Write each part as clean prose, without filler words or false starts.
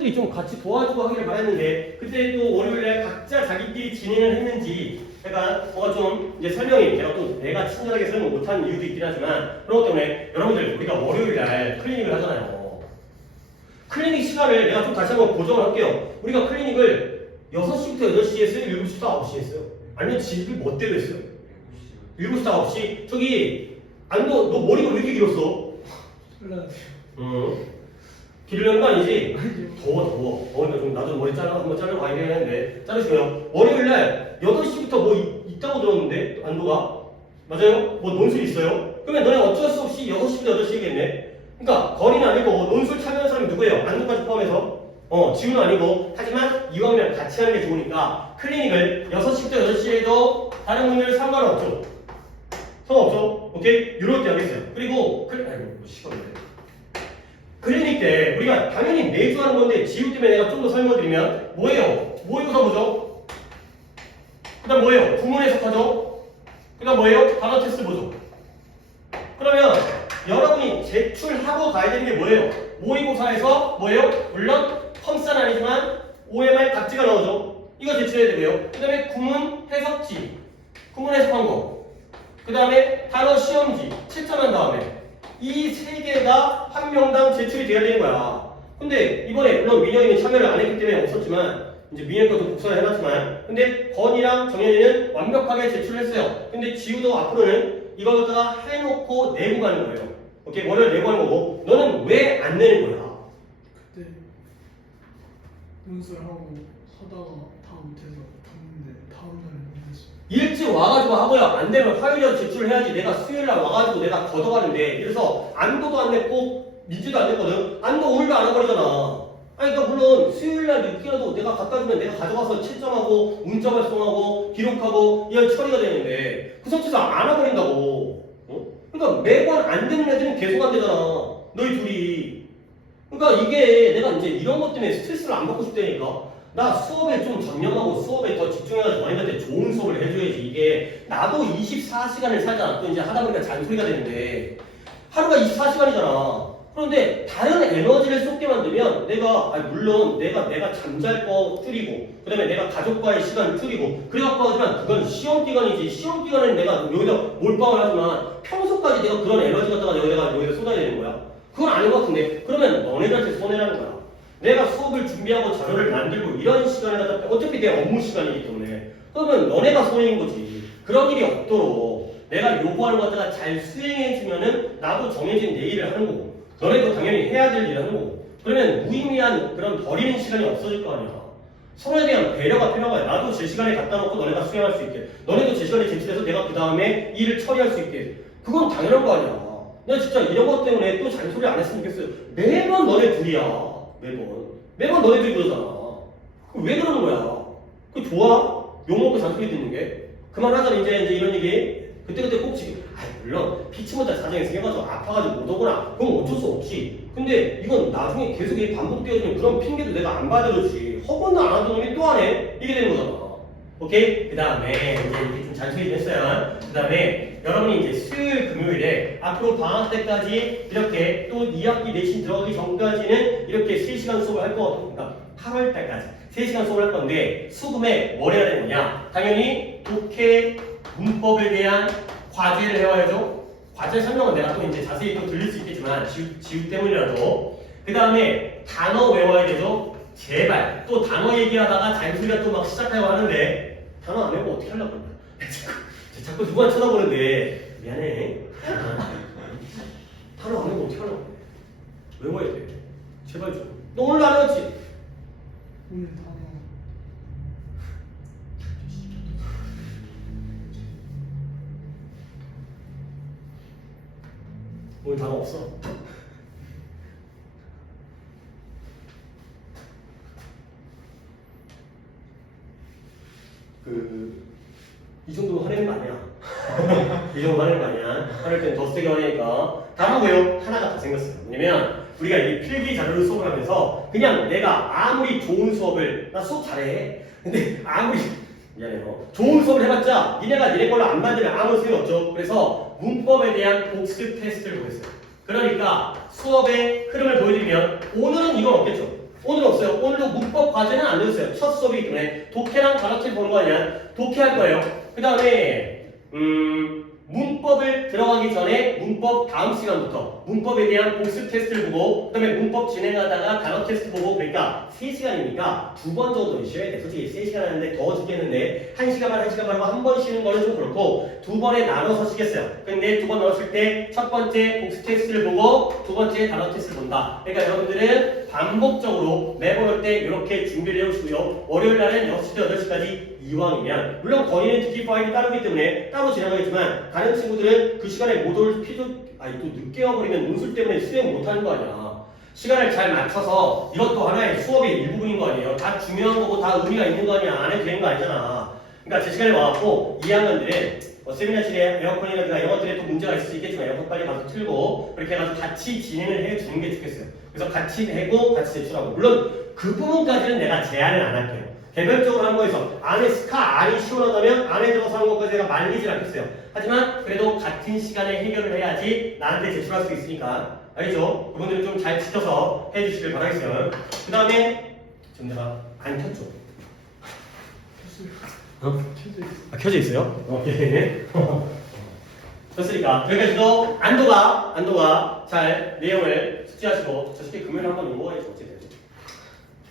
친구들이 좀 같이 도와주고 하기를 바랬는데 그때 또 월요일에 각자 자기끼리 진행을 했는지 제가 뭐가 좀 이제 설명이 내가 친절하게 설명 못하는 이유도 있긴 하지만 그런 것 때문에 여러분들 우리가 월요일날 클리닉을 하잖아요. 클리닉 시간을 내가 좀 다시 한번 고정을 할게요. 우리가 클리닉을 6시부터 8시에 했어요? 7시부터 9시에 했어요? 아니면 집이 뭐 때로 했어요? 7시부터 9시? 저기 안도 너 머리가 왜 이렇게 길었어? 기르려는 거 아니지? 더워. 그러니까 좀 나도 머리 한번 자르고 가야 되는데 자르시고요. 월요일날 8시부터 뭐 있다고 들었는데 안도가 맞아요? 뭐 논술 있어요? 그러면 너네 어쩔 수 없이 6시부터 8시겠네? 그러니까 거리는 아니고 논술 참여하는 사람이 누구예요? 안도까지 포함해서 지우는 아니고 하지만 이왕이면 같이 하는 게 좋으니까 클리닉을 6시부터 8시에 해도 다른 분들 상관없죠? 상관없죠? 오케이? 이럴 때 하겠어요. 그리고 클리닉 때 우리가 당연히 매주 하는 건데 지우 때문에 내가 좀 더 설명드리면 뭐예요? 모의고사 보죠? 그 다음 뭐예요? 구문 해석하죠? 그 다음 뭐예요? 단어 테스트 보죠? 그러면 여러분이 제출하고 가야 되는 게 뭐예요? 모의고사에서 뭐예요? 물론 컴싼 아니지만 OMR 답지가 나오죠? 이거 제출해야 되고요. 그 다음에 구문 해석지 구문 해석한 거 그 다음에 단어 시험지 채점한 다음에 이 세 개가 한 명당 제출이 돼야 되는 거야. 근데 이번에 물론 민영이는 참여를 안 했기 때문에 없었지만 이제 민영 것도 복사를 해놨지만 근데 건이랑 정현이는 완벽하게 제출을 했어요. 근데 지우도 앞으로는 이걸 갖다가 해놓고 내고 가는 거예요. 오케이? 월요일 내고 가는 거고 너는 왜 안 내는 거야? 그때 논술하고 하다가 다 못해서 갔는데 다음날에 못했어. 일찍 와가지고 하고요. 안 되면 화요일에 제출해야지. 내가 수요일날 와가지고 내가 걷어가는데 그래서 안도도 안 냈고 민지도 안 냈거든. 안도 오늘도 안 와버리잖아. 아니 그러니까 물론 수요일날 늦게라도 내가 갖다 주면 내가 가져가서 채점하고 문자 발송하고 기록하고 이런 처리가 되는데 그 상태에서 안 와버린다고. 그러니까 매번 안 되는 애들은 계속 안 되잖아. 너희 둘이. 그러니까 이게 내가 이제 이런 것 때문에 스트레스를 안 받고 싶다니까. 나 수업에 좀 전념하고 수업에 더 집중해가지고 너희한테 좋은 수업을 해줘야지. 이게 나도 24시간을 살잖아. 또 이제 하다 보니까 잔소리가 되는데 하루가 24시간이잖아. 그런데 다른 에너지를 쏟게 만들면 물론 내가 잠잘 거 줄이고 그 다음에 내가 가족과의 시간 줄이고 그래갖고 하지만 그건 시험 기간이지. 시험 기간에는 내가 여기다 몰빵을 하지만 평소까지 내가 그런 에너지 갖다가 여기다 쏟아야 되는 거야. 그건 아닌 것 같은데 그러면 너네들한테 손해라는 거야. 내가 수업을 준비하고 자료를 만들고 이런 시간에 갖다 어차피 내 업무 시간이기 때문에 그러면 너네가 손해인 거지. 그런 일이 없도록 내가 요구하는 것 갖다가 잘 수행해주면은 나도 정해진 내 일을 하는 거고 너네도 당연히 해야 될 일을 하는 거고 그러면 무의미한 그런 버리는 시간이 없어질 거 아니야. 서로에 대한 배려가 필요한 거야. 나도 제 시간에 갖다 놓고 너네가 수행할 수 있게 너네도 제 시간에 제출해서 내가 그 다음에 일을 처리할 수 있게 그건 당연한 거 아니야. 내가 진짜 이런 것 때문에 또 잔소리 안 했으면 좋겠어요. 매번 너네 둘이야. 매번 너네들이 그러잖아. 왜 그러는 거야? 그거 좋아? 욕먹고 잔소리 듣는 게? 그만하자 이제 이런 얘기. 그때 꼭 지금 물론 피치 못할 사정이 생겨가지고 아파가지고 못 오거나 그건 어쩔 수 없지. 근데 이건 나중에 계속 반복되어지면 그런 핑계도 내가 안 받아줬지. 허건도 안 하던 놈이 또 안 해? 이게 되는 거잖아. 오케이? 그 다음에 이제 이렇게 좀 잔소리 좀 했어요. 그 다음에 여러분이 이제 수요일 금요일에 앞으로 방학 때까지 이렇게 또 2학기 내신 들어가기 전까지는 이렇게 3시간 수업을 할 거거든요. 그러니까 8월 달까지 3시간 수업을 할 건데 수급에 뭘 해야 되는 거냐? 당연히 독해 문법에 대한 과제를 해와야죠. 과제 설명은 내가 또 이제 자세히 또 들릴 수 있겠지만 지우 때문이라도 그 다음에 단어 외워야 되죠. 제발 또 단어 얘기하다가 잔소리가 또 막 시작하려고 하는데 단어 안 외우고 어떻게 하려고 그러냐. 자꾸 누가 쳐다보는데 미안해. 단어 안 외우고 어떻게 하려고 그래. 외워야 돼. 제발 좀. 너 오늘 안 외웠지? 오늘 단어 오늘 단어 없어. 이 정도면 화내는 거 아니야. 이 정도 화내는 거 아니야. 화낼 땐 더 세게 화내니까. 다르고요. 하나가 더 생겼어요. 뭐냐면 우리가 이 필기 자료를 수업을 하면서 그냥 내가 아무리 좋은 수업을 나 수업 잘해. 근데 아무리 미안해요. 좋은 수업을 해봤자 니네가 니네 걸로 안 만들면 아무 소용 없죠. 그래서 문법에 대한 복습 테스트를 보겠어요. 그러니까 수업의 흐름을 보여드리면 오늘은 이건 없겠죠. 오늘은 없어요. 문법 과제는 안 넣었어요. 첫 수업이기 때문에 독해랑 단어책 보는 거 아니야. 독해할 거예요. 그 다음에 문법을 들어가기 전에 문법 다음 시간부터 문법에 대한 복습 테스트를 보고 그 다음에 문법 진행하다가 단어 테스트 보고 그러니까 3시간이니까 2번 정도 쉬어야 돼. 솔직히 3시간 하는데 더워 죽겠는데 1시간 반 1시간 반 하고 한 번 쉬는 거는 좀 그렇고 2번에 나눠서 쉬겠어요. 근데 2번 넣었을 때 첫 번째 복습 테스트를 보고 두 번째 단어 테스트를 본다. 그러니까 여러분들은 반복적으로 매번 올 때 이렇게 준비를 해오시고요. 월요일 날은 6시부터 8시까지 이왕이면 물론 건의는 듣기 파일이 따르기 때문에 따로 진행하겠지만 다른 친구들은 그 시간에 못 올 필요 아니 또 늦게 와버리면 논술 때문에 수행 못하는 거 아니야. 시간을 잘 맞춰서 이것도 하나의 수업의 일부분인 거 아니에요. 다 중요한 거고 다 의미가 있는 거 아니야. 안 해도 되는 거 아니잖아. 그러니까 제 시간에 와갖고 2학년들은 세미나실에 에어컨이라든가 이런 것들에 또 문제가 있을 수 있겠지만 에어컨 빨리 가서 틀고 그렇게 해가지고 같이 진행을 해주는 게 좋겠어요. 그래서 같이 내고 같이 제출하고 물론 그 부분까지는 내가 제한을 안 할게요. 개별적으로 하는 거에서 안에 스카 안이 시원하다면 안에 들어서 하는 것까지 내가 말리질 않겠어요. 하지만 그래도 같은 시간에 해결을 해야지 나한테 제출할 수 있으니까 알겠죠? 그분들은 좀 잘 지켜서 해주시길 바라겠어요. 그 다음에 지금 내가 안 켰죠? 켜져 있어. 아, 켜져 있어요? 오케이. 좋습니까? 여기까지도 안도가 잘 내용을 숙지하시고 저 쉽게 금요일에 한번 넘어가야지 어쨌든.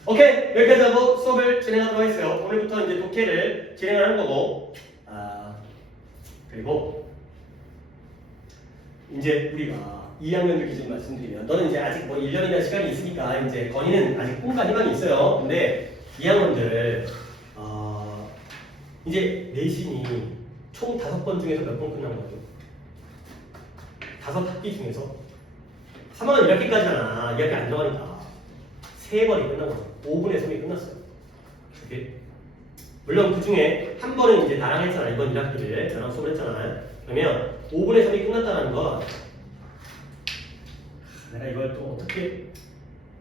오케이, 여기까지 하고 수업을 진행하도록 하겠어요. 오늘부터 이제 독해를 진행하는 거고, 그리고 이제 우리가 2학년들 기준 말씀드리면 너는 이제 아직 뭐 1년이나 시간이 있으니까 이제 건의는 아직 꿈과 희망이 있어요. 근데 2학년들 이제 내신이 총 5번 중에서 몇 번 끝난 거죠? 5학기 중에서 3학년 1학기까지잖아. 2학기 안 들어가니까 3번이 끝난 거죠. 5분의 3이 끝났어요. 이게 물론 그 중에 한 번은 이제 나랑 했잖아. 이번 1학기를 저랑 수업을 했잖아. 그러면 5분의 3이 끝났다는 건 내가 이걸 또 어떻게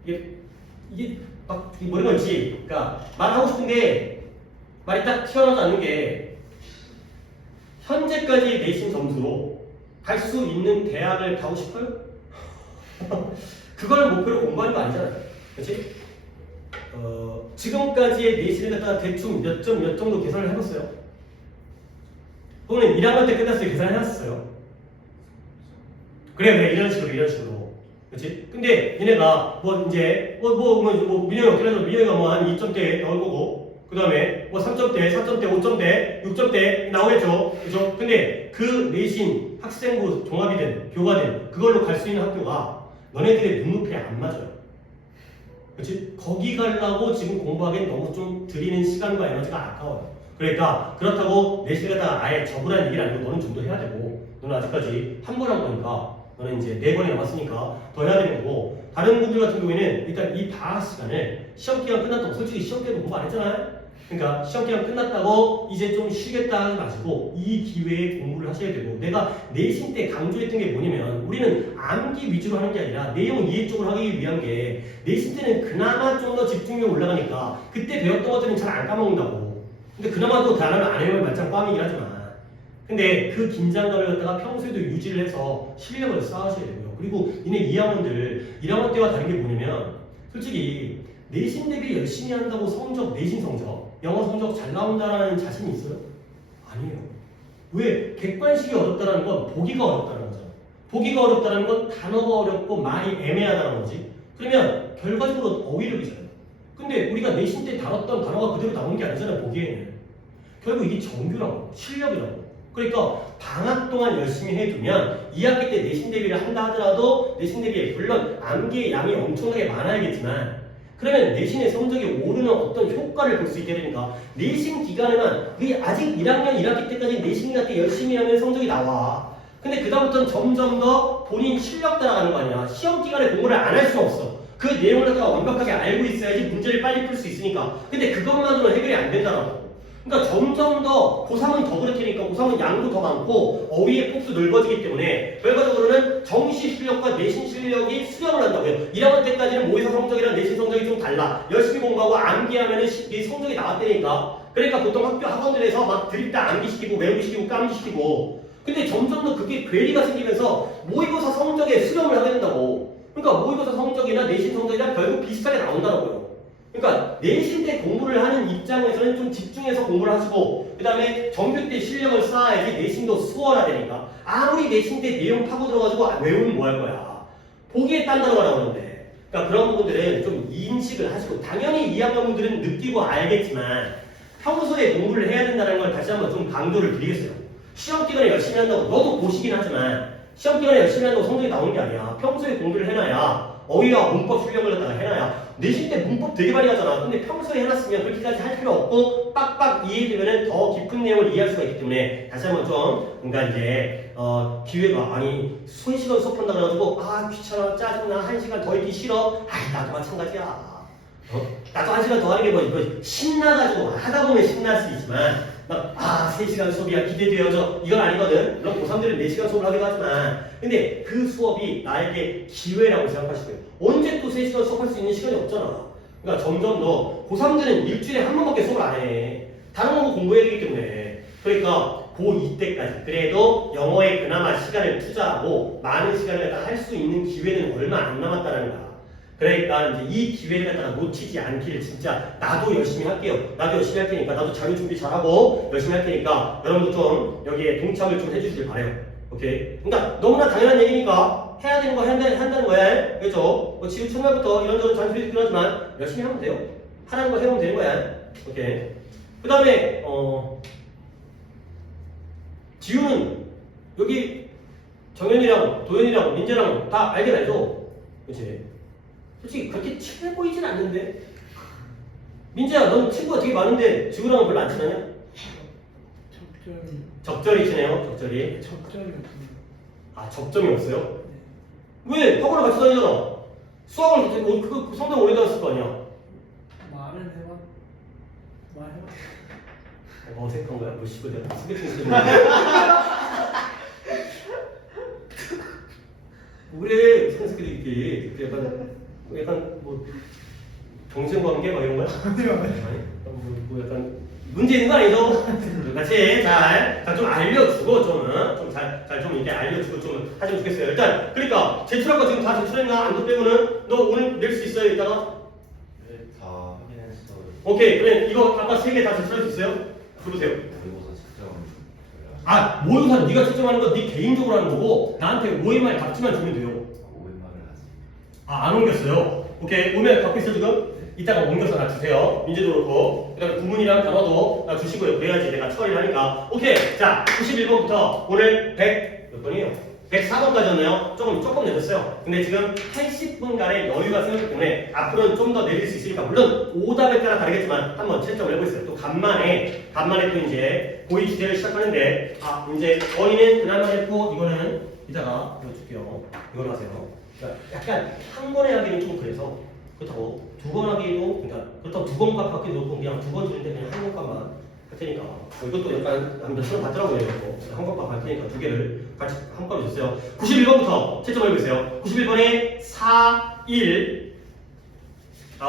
이게 막 뭐라 그러지? 그러니까 말하고 싶은데 말이 딱 튀어나오지 않는 게 현재까지의 내신 점수로 갈 수 있는 대학을 가고 싶어요? 그걸 목표로 공부하는 거 아니잖아요. 그렇지? 지금까지의 내신을 갖다가 대충 몇 점 몇 정도 계산을 해봤어요? 또는 1학년 때 끝났을 때 계산을 해놨어요? 그래 이런 식으로 그렇지? 근데 얘네가 뭐 이제 민영이 어떻게 하죠? 민영이가 뭐 한 2점대 나올 거고 그 다음에 뭐 3점대, 4점대, 5점대, 6점대 나오겠죠? 그죠? 근데 그 내신 학생부 종합이든 교과든 그걸로 갈 수 있는 학교가 너네들의 눈높이에 안 맞아요. 그렇지? 거기 가려고 지금 공부하기엔 너무 좀 들이는 시간과 에너지가 아까워요. 그러니까 그렇다고 내신을 갖다가 아예 접으라는 얘기는 아니고 너는 좀 더 해야 되고 너는 아직까지 한 번 한 거니까 너는 이제 4번이 남았으니까 더 해야 되는 거고 다른 분들 같은 경우에는 일단 이 방학 시간을 시험 기간 끝났다고 솔직히 시험 기간도 공부 안 했잖아요. 그러니까 시험 기간 끝났다고 이제 좀 쉬겠다 하지 마시고 이 기회에 공부를 하셔야 되고 내가 내신 때 강조했던 게 뭐냐면 우리는 암기 위주로 하는 게 아니라 내용 이해 쪽으로 하기 위한 게 내신 때는 그나마 좀 더 집중력이 올라가니까 그때 배웠던 것들은 잘 안 까먹는다고. 근데 그나마도 다른 안 해보면 말짱 꽝이긴 하지만 근데 그 긴장감을 갖다가 평소에도 유지를 해서 실력을 쌓으셔야 되고요. 그리고 니네 2학년들 1학년 때와 다른 게 뭐냐면 솔직히 내신 대비 열심히 한다고 내신 성적, 영어 성적 잘 나온다라는 자신이 있어요? 아니에요. 왜? 객관식이 어렵다는 건 보기가 어렵다는 거잖아. 보기가 어렵다는 건 단어가 어렵고 말이 애매하다는 거지. 그러면 결과적으로 어휘력이잖아요. 근데 우리가 내신 때 다뤘던 단어가 그대로 나온 게 아니잖아요. 보기에는. 결국 이게 정규라고, 실력이라고. 그러니까 방학 동안 열심히 해두면 2학기 때 내신 대비를 한다 하더라도 내신 대비에 물론 암기의 양이 엄청나게 많아야겠지만 그러면 내신의 성적이 오르는 어떤 효과를 볼 수 있게 되니까 내신 기간에만 아직 1학년 1학기 때까지 내신 기간 때 열심히 하면 성적이 나와. 근데 그다음부터는 점점 더 본인 실력 따라가는 거 아니야. 시험 기간에 공부를 안 할 수 없어. 그 내용을 갖다가 완벽하게 알고 있어야지 문제를 빨리 풀 수 있으니까. 근데 그것만으로는 해결이 안 된다라고. 그러니까 점점 더 고3은 더 그렇게니까 고3은 양도 더 많고 어휘의 폭도 넓어지기 때문에 결과적으로는 정시 실력과 내신 실력이 수렴을 한다고요. 1학년 때까지는 모의사 성적이랑 내신 성적이 좀 달라. 열심히 공부하고 암기하면 이 성적이 나왔다니까. 그러니까 보통 학원들에서 막 드립다 암기시키고 외우시키고 까무시키고 근데 점점 더 그게 괴리가 생기면서 모의고사 성적에 수렴을 하게 된다고. 그러니까 모의고사 성적이나 내신 성적이랑 결국 비슷하게 나온다고요. 그러니까 내신 때 공부를 하는 입장에서는 좀 집중해서 공부를 하시고 그 다음에 정규 때 실력을 쌓아야지 내신도 수월하다니까. 아무리 내신 때 내용 파고 들어가지고 외우면 뭐 할 거야. 보기에 딴 단어가 나오는데. 그러니까 그런 부분들은 좀 인식을 하시고 당연히 2학년 분들은 느끼고 알겠지만 평소에 공부를 해야 된다는 걸 다시 한번 좀 강조를 드리겠어요. 시험 기간에 열심히 한다고 너도 보시긴 하지만 시험 기간에 열심히 한다고 성적이 나오는 게 아니야. 평소에 공부를 해놔야 어휘와 문법 훈련을 갖다가 해놔야 내신 때 문법 되게 많이 하잖아. 근데 평소에 해놨으면 그렇게까지 할 필요 없고 빡빡 이해되면 더 깊은 내용을 이해할 수가 있기 때문에 다시 한번 좀 뭔가 이제 기회가 아니 3시간 수업한다 그래가지고 아 귀찮아 짜증나 1시간 더 있기 싫어 아이 나도 마찬가지야. 나도 1시간 더 하는 게 뭐 이거 신나가지고 하다 보면 신날 수 있지만 막 3시간 수업이야 기대되어져 이건 아니거든. 물론 고3들은 4시간 수업을 하기도 하지만 근데 그 수업이 나에게 기회라고 생각하시고요. 언제 또 3시간 수업할 수 있는 시간이 없잖아. 그러니까 점점 더 고3들은 일주일에 한 번밖에 수업을 안 해. 다른 거 공부해야 되기 때문에. 그러니까 고2 때까지 그래도 영어에 그나마 시간을 투자하고 많은 시간을 갖다 할 수 있는 기회는 얼마 안 남았다는 거야. 그러니까 이제 이 기회를 갖다가 놓치지 않기를 진짜 나도 열심히 할게요. 나도 열심히 할 테니까 나도 자료 준비 잘하고 열심히 할 테니까 여러분도 좀 여기에 동참을 좀 해주시길 바래요. 오케이? 그러니까 너무나 당연한 얘기니까 해야 되는 거 한다는 거야. 그렇죠? 뭐 지금 첫날부터 이런저런 잔소리 듣긴 하지만 열심히 하면 돼요. 하라는 거 해보면 되는 거야. 오케이? 그 다음에 지우는 여기 정현이랑 도현이랑 민재랑 다 알긴 알죠? 그치? 솔직히 그렇게 친해 보이진 않는데 민재야 넌 친구가 되게 많은데 지우랑은 별로 안 친하냐? 적절히 친해요? 적절히 적절히 없어요. 아 적점이 없어요? 왜? 학원을 같이 다니잖아. 수학을 그 상당히 오래 다녔을 거 아니야. 말해봐. 어색한 거야? 뭐 씨발 내가 소개팅 때문에 우리 선생님들끼리 약간 뭐 정신관계 막 이런 거야? 아니 뭐 약간 문제 있는 거 아니죠? 같이 잘 좀 알려주고 좀 이렇게 알려주고 좀 하시면 좋겠어요. 일단 그러니까 제출한 거 지금 다 제출했나? 안도 빼고는 너 오늘 낼 수 있어요 이따가? 네, 다 확인했어요. 오케이 그래 이거 아까 3개 다 제출할 수 있어요? 들어보세요. 모의고사 측정. 모의고사는 네가 측정하는 거 네 개인적으로 하는 거고 나한테 OMR 답지만 주면 돼요. OMR을 하지. 안 옮겼어요. 오케이 오면 갖고 있어 지금? 이따가 옮겨서 나 주세요. 민재도 그렇고 그 다음에 구문이랑 단어도 나 주시고요. 그래야지 내가 처리를 하니까. 오케이 자 91번부터 오늘 100 몇 번이에요? 104번까지였나요? 조금 내렸어요. 근데 지금 80분간의 여유가 생겼기 때문에 앞으로는 좀 더 내릴 수 있으니까 물론 오답에 따라 다르겠지만 한번 채점을 해보겠어요. 또 간만에 또 이제 고의 주제를 시작하는데 이제 어린이는 그나마 했고 이거는 이따가 보여줄게요. 이걸로 하세요. 그러니까 약간 한 번에 하기는 좀 그래서 그렇다고 두 번 하기도 그렇다고 두 번값 받기도 그냥 두 번 주는데 그냥 한 번값만 할 테니까 이것도 약간 몇 시간 받더라고요. 이거 한 번값 할 테니까 두 개를 같이 한 번에 줬어요. 91번부터 채점을 해보세요. 91번에 4, 1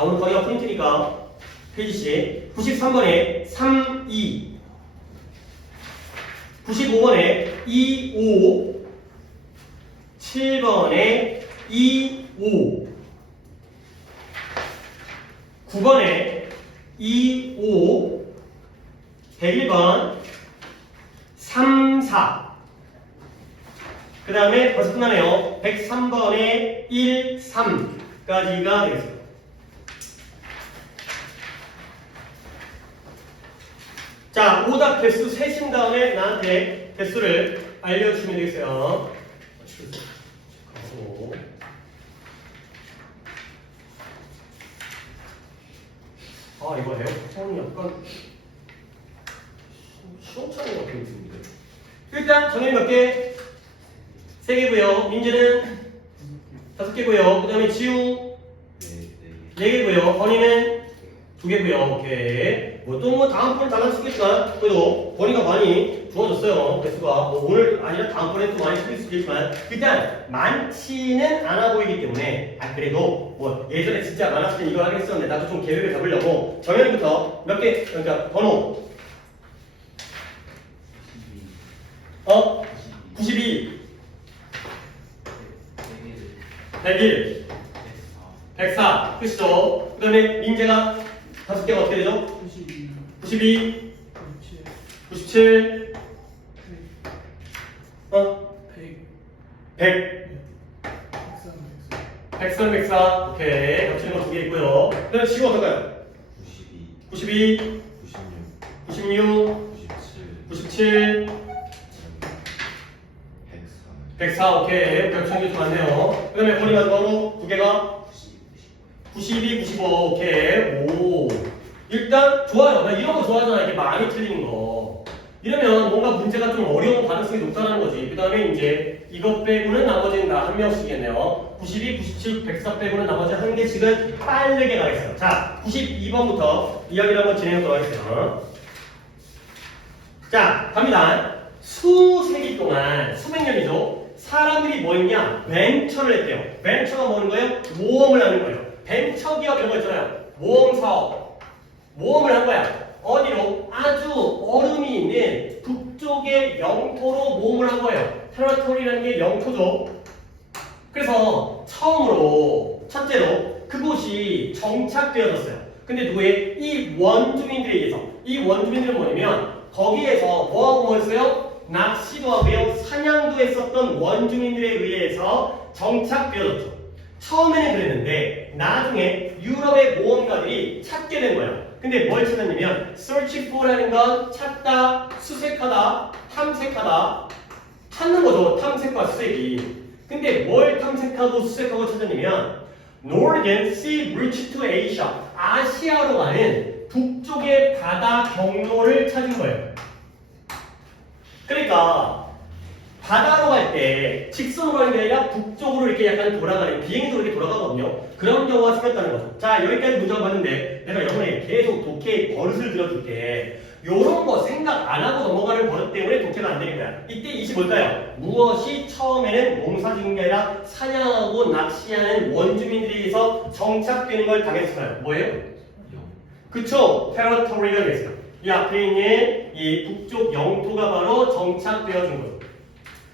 오늘 거기가 프린트니까 페이지씩 93번에 3, 2 95번에 2, 5 7번에 2, 5 9번에 2, 5 101번 3, 4 그 다음에 벌써 끝나네요. 103번에 1, 3까지가 되겠습니다. 자, 오답 개수 세신 다음에 나한테 개수를 알려주시면 되겠어요. 이거 에어컨이 약간 시원찮은 것 같은 느낌인데. 일단 정현이 몇 개? 3개고요. 민재는 5개고요. 그 다음에 지우 4개고요. 건이는 2개고요. 오케이. 또 다음번에 달라질 수 있겠지만 그래도 건이가 많이 좋아졌어요. 개수가 오늘 아니라 다음번에 또 많이 생길 수 있겠지만 일단 많지는 않아 보이기 때문에 그래도 예전에 진짜 많았을 때 이거 하겠었는데 나도 좀 계획을 잡으려고 정현이부터 몇 개 그러니까 번호 92 101 104 끝이죠. 그 다음에 민재가 5개가 어떻게 되죠? 92, 92, 97, 97, 100, 100, 103, 103, 104. 오케이. 겹치는 거 2개 있고요. 그 다음에 지구 어떨까요? 92, 92, 96, 96, 97, 97, 104, 104. 오케이. 겹치는 게 좀 많네요. 그 다음에 거리 마지막으로 2개가 92, 95. 오케이. 오. 일단 좋아요. 나 이런 거 좋아하잖아. 이게 많이 틀리는 거. 이러면 뭔가 문제가 좀 어려운 가능성이 높다는 거지. 그 다음에 이제 이것 빼고는 나머지는 다 한 명씩이겠네요. 92, 97, 104 빼고는 나머지 한 개씩은 빠르게 가겠어요. 자, 92번부터 이야기를 한번 진행해보도록 하겠습니다. 자, 갑니다. 수세기 동안, 수백 년이죠. 사람들이 뭐 했냐? 벤처를 했대요. 벤처가 뭐 하는 거예요? 모험을 하는 거예요. 벤처 기업 이런 거 있잖아요. 모험 사업. 모험을 한 거야. 어디로? 아주 얼음이 있는 북쪽의 영토로 모험을 한 거예요. 테러토리라는 게 영토죠. 그래서 처음으로, 첫째로 그곳이 정착되어졌어요. 근데 누구의? 이 원주민들에 의해서. 이 원주민들은 뭐냐면 거기에서 뭐하고 뭐였어요? 낚시도 하고요. 사냥도 했었던 원주민들에 의해서 정착되어졌죠. 처음에는 그랬는데 나중에 유럽의 모험가들이 찾게 된 거예요. 근데 뭘 찾았냐면 search for라는 건 찾다, 수색하다, 탐색하다 찾는 거죠. 탐색과 수색이. 근데 뭘 탐색하고 수색하고 찾았냐면 Northern Sea Route to Asia 아시아로 가는 북쪽의 바다 경로를 찾은 거예요. 그러니까 바다로 갈 때 직선으로 가는 게 아니라 북쪽으로 이렇게 약간 돌아가는 비행기도 이렇게 돌아가거든요. 그런 경우가 생겼다는 거죠. 자, 여기까지 문제가 봤는데 내가 이번에 계속 독해의 버릇을 들어줄게. 요런 거 생각 안 하고 넘어가는 버릇 때문에 독해가 안 되는 거야. 이때 이시 뭘까요? 무엇이 처음에는 농사 짓는 게 아니라 사냥하고 낚시하는 원주민들에 의해서 정착되는 걸 당했을까요? 뭐예요? 그쵸? 테러토리가 됐어요. 이 앞에 있는 이 북쪽 영토가 바로 정착되어진 거죠.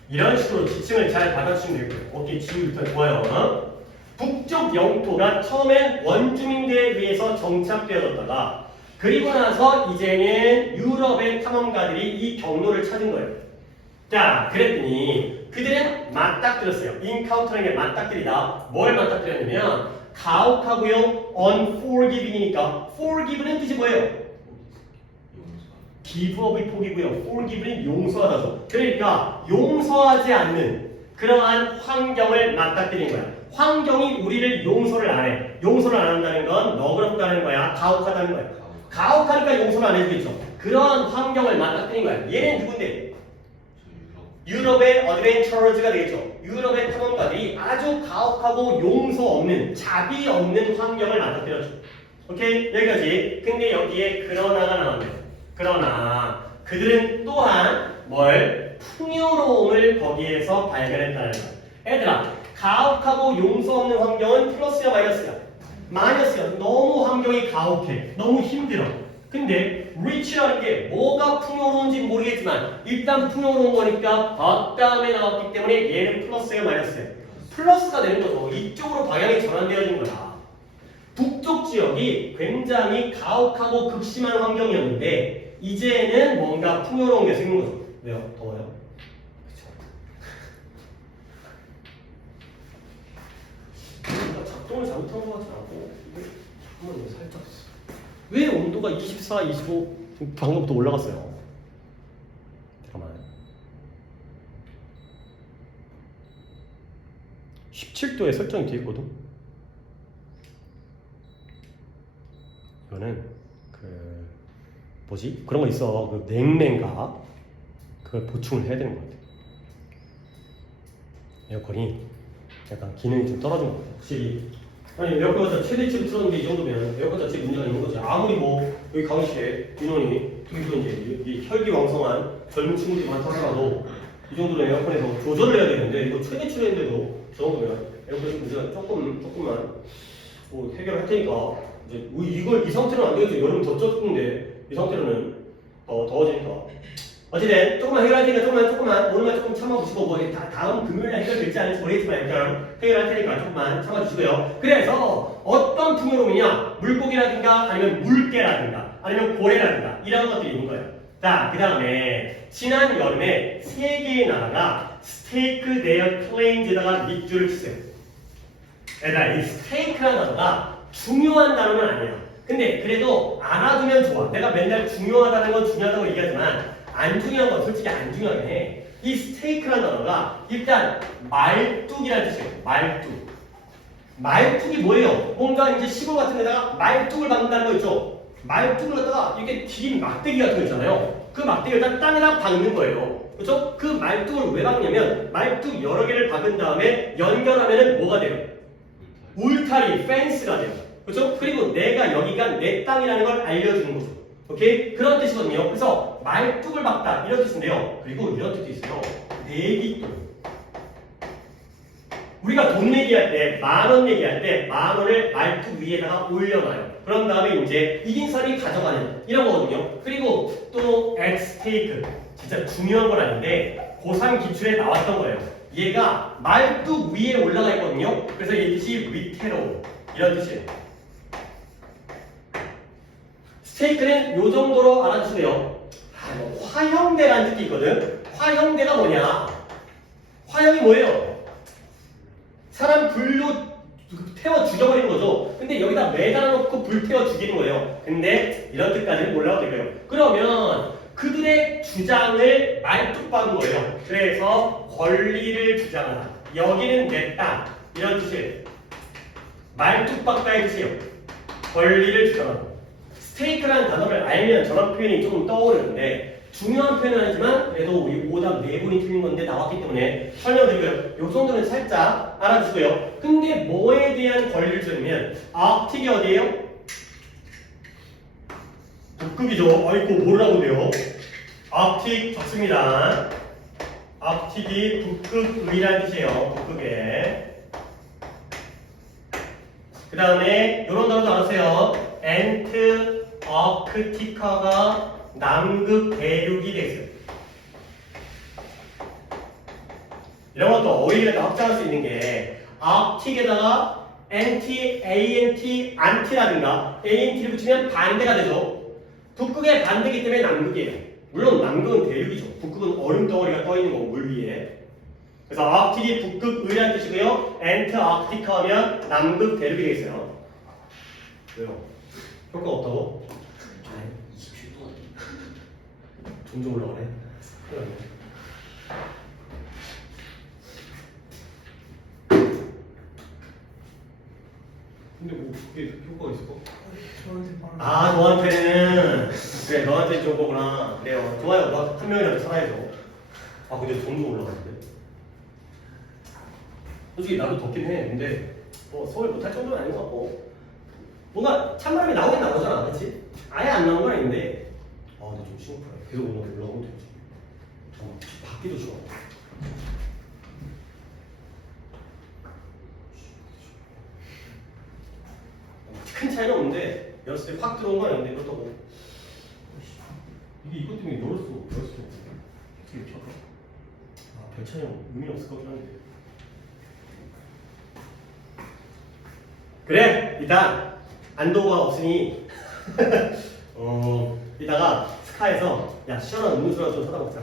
이런 식으로 지층을 잘 받아주시면 되고요. 오케이, 지금 일단 좋아요. 북쪽 영토가 처음엔 원주민들에 의해서 정착되어졌다가 그리고 나서 이제는 유럽의 탐험가들이 이 경로를 찾은 거예요. 자, 그랬더니 그들은 맞닥뜨렸어요. 인카운터라는 게 맞닥뜨리다. 뭘 맞닥뜨렸냐면 가혹하고요, unforgiving이니까 forgive는 뜻이 뭐예요? 기브업의 포기고요. forgive는 용서하다죠. 그러니까 용서하지 않는 그러한 환경을 맞닥뜨린 거야. 환경이 우리를 용서를 안 해. 용서를 안 한다는 건 너그럽다는 거야. 가혹하다는 거야. 가혹하니까 용서를 안 해주겠죠. 그러한 환경을 맞닥뜨린 거야. 얘는 누군데? 유럽의 어드벤처러즈가 되겠죠. 유럽의 탐험가들이 아주 가혹하고 용서 없는, 자비 없는 환경을 맞닥뜨렸죠. 오케이? 여기까지. 근데 여기에 그러나가 나왔네요. 그러나 그들은 또한 뭘? 풍요로움을 거기에서 발견했다는 거야. 얘들아, 가혹하고 용서 없는 환경은 플러스야 마이너스야? 마이너스야. 너무 환경이 가혹해. 너무 힘들어. 근데 rich라는 게 뭐가 풍요로운지 모르겠지만 일단 풍요로운 거니까 다음에 나왔기 때문에 얘는 플러스야 마이너스야? 플러스가 되는 거죠. 이쪽으로 방향이 전환되어진 거야. 북쪽 지역이 굉장히 가혹하고 극심한 환경이었는데 이제는 뭔가 풍요로운 게 생긴 거죠. 왜요? 더워요? 그쵸. 작동을 잘못한 것 같지 않고 한번 살짝 왜 온도가 24, 25 방금부터 올라갔어요? 잠깐만 17도에 설정이 되어 있거든? 이거는 그 뭐지? 그런 거 있어. 그 냉랭가 그걸 보충을 해야 되는 것 같아. 에어컨이 약간 기능이 좀 떨어진 것 같아. 확실히. 아니 에어컨 자체 최대치로 틀었는데 이 정도면 에어컨 자체 문제가 있는 거지. 아무리 뭐 여기 강의실에 인원이 그리고 이제 이 혈기왕성한 젊은 친구들이 많다 하더라도 이 정도는 에어컨에서 조절을 해야 되는데 이거 최대치로 했는데도 저 정도면 에어컨에서 문제가 조금만 뭐 해결할 테니까 이제 이걸 이 상태로는 안 되겠죠. 여름 더 쪘는데 이 상태로는 더워지니까 어쨌든 조금만 해결할 테니까 조금만 오늘만 조금 참아보시고 뭐 다음 금요일에 해결될지 않을지 모르겠지만 일단 해결할 테니까 조금만 참아주시고요. 그래서 어떤 풍요로움이냐? 물고기라든가 아니면 물개라든가 아니면 고래라든가 이런 것들이 있는 거예요. 자, 그 다음에 지난 여름에 3개의 나라가 스테이크 데어 클레임즈에다가 밑줄을 치세요. 얘들아, 이 스테이크라는 단어가 중요한 단어는 아니에요. 근데 그래도 알아두면 좋아. 내가 맨날 중요하다는 건 중요하다고 얘기하지만 안 중요한 건 솔직히 안 중요하긴 해. 이 스테이크라는 단어가 일단 말뚝이라는 뜻이에요. 말뚝. 말뚝이 뭐예요? 뭔가 이제 시골 같은 데다가 말뚝을 박는다는 거 있죠? 말뚝을 갖다가 이렇게 긴 막대기 같은 거 있잖아요. 그 막대기를 일단 땅에다 박는 거예요. 그렇죠? 그 말뚝을 왜 박냐면 말뚝 여러 개를 박은 다음에 연결하면은 뭐가 돼요? 울타리, 펜스가 돼요. 그렇죠? 그리고 내가 여기가 내 땅이라는 걸 알려주는 거죠. 오케이? 그런 뜻이거든요. 그래서 말뚝을 박다 이런 뜻인데요. 그리고 이런 뜻도 있어요. 내기돈. 우리가 돈 내기할 때, 10,000원 내기할 때 10,000원을 말뚝 위에다가 올려놔요. 그런 다음에 이제 이긴 사람이 가져가는 이런 거거든요. 그리고 또 엑스테이크. 진짜 중요한 건 아닌데 고3 기출에 나왔던 거예요. 얘가 말뚝 위에 올라가 있거든요. 그래서 이 뜻이 위태로워. 이런 뜻이에요. 스테이크는 요 정도로 알아주세요. 화형대라는 뜻이 있거든. 화형대가 뭐냐? 화형이 뭐예요? 사람 불로 태워 죽여버리는 거죠. 근데 여기다 매달아 놓고 불 태워 죽이는 거예요. 근데 이런 뜻까지는 몰라도 되고요. 그러면 그들의 주장을 말뚝 박은 거예요. 그래서 권리를 주장하다. 여기는 내 땅. 이런 뜻이에요. 말뚝 박다의 뜻이에요. 권리를 주장하다. 스테이크라는 단어를 알면 저런 표현이 조금 떠오르는데 중요한 표현은 아니지만 그래도 우리 오답 4분이 틀린 건데 나왔기 때문에 설명드리고요. 요 정도는 살짝 알아주시고요. 근데 뭐에 대한 권리를 주냐면 아틱이 어디예요? 북극이죠. 아이고 뭐라고 돼요? 아틱 좋습니다. 아틱이 북극의라는 뜻이에요. 북극에. 그 다음에 이런 단어도 알았어요. 엔트아크티카가 남극 대륙이 됐어요. 이런 것도 어휘를 확장할 수 있는 게 아틱에다가 안티라든가 ant를 붙이면 반대가 되죠. 북극의 반대이기 때문에 남극이에요. 물론 남극은 대륙이죠. 북극은 얼음 덩어리가 떠 있는 거고 물 위에. 그래서 아틱이 북극의라는 뜻이고요. 엔트아크티카 하면 남극 대륙이 되겠어요. 왜요? 효과 없다고? 27도. 점점 올라가네. 근데 뭐 그게 효과가 있을까? 저한테 바로. 아 너한테는 그래 너한테 좋은 거구나. 그래요. 좋아요. 너 한 명이라도 살아야죠. 아 근데 점점 올라가는데. 솔직히 나도 덥긴 해. 근데 뭐 서울 못할 정도는 아닌 것 같고 뭔가 찬바람이 나오긴 나오잖아. 그렇지? 아예 안 나온 건 아닌데 아 근데 좀 심각해. 계속 올라오면 되지. 잠깐만 바퀴도 좋아. 큰 차이는 없는데 열었을 때 확 들어온 건 아닌데 그렇다고 이게 이것 때문에 열었어. 어떻게 이렇게 할까? 아 별 차이는 의미 없을 것 같긴 한데 그래 일단 안도가 없으니 이따가 스카에서 야 시원한 음료수라도 좀 사다 먹자.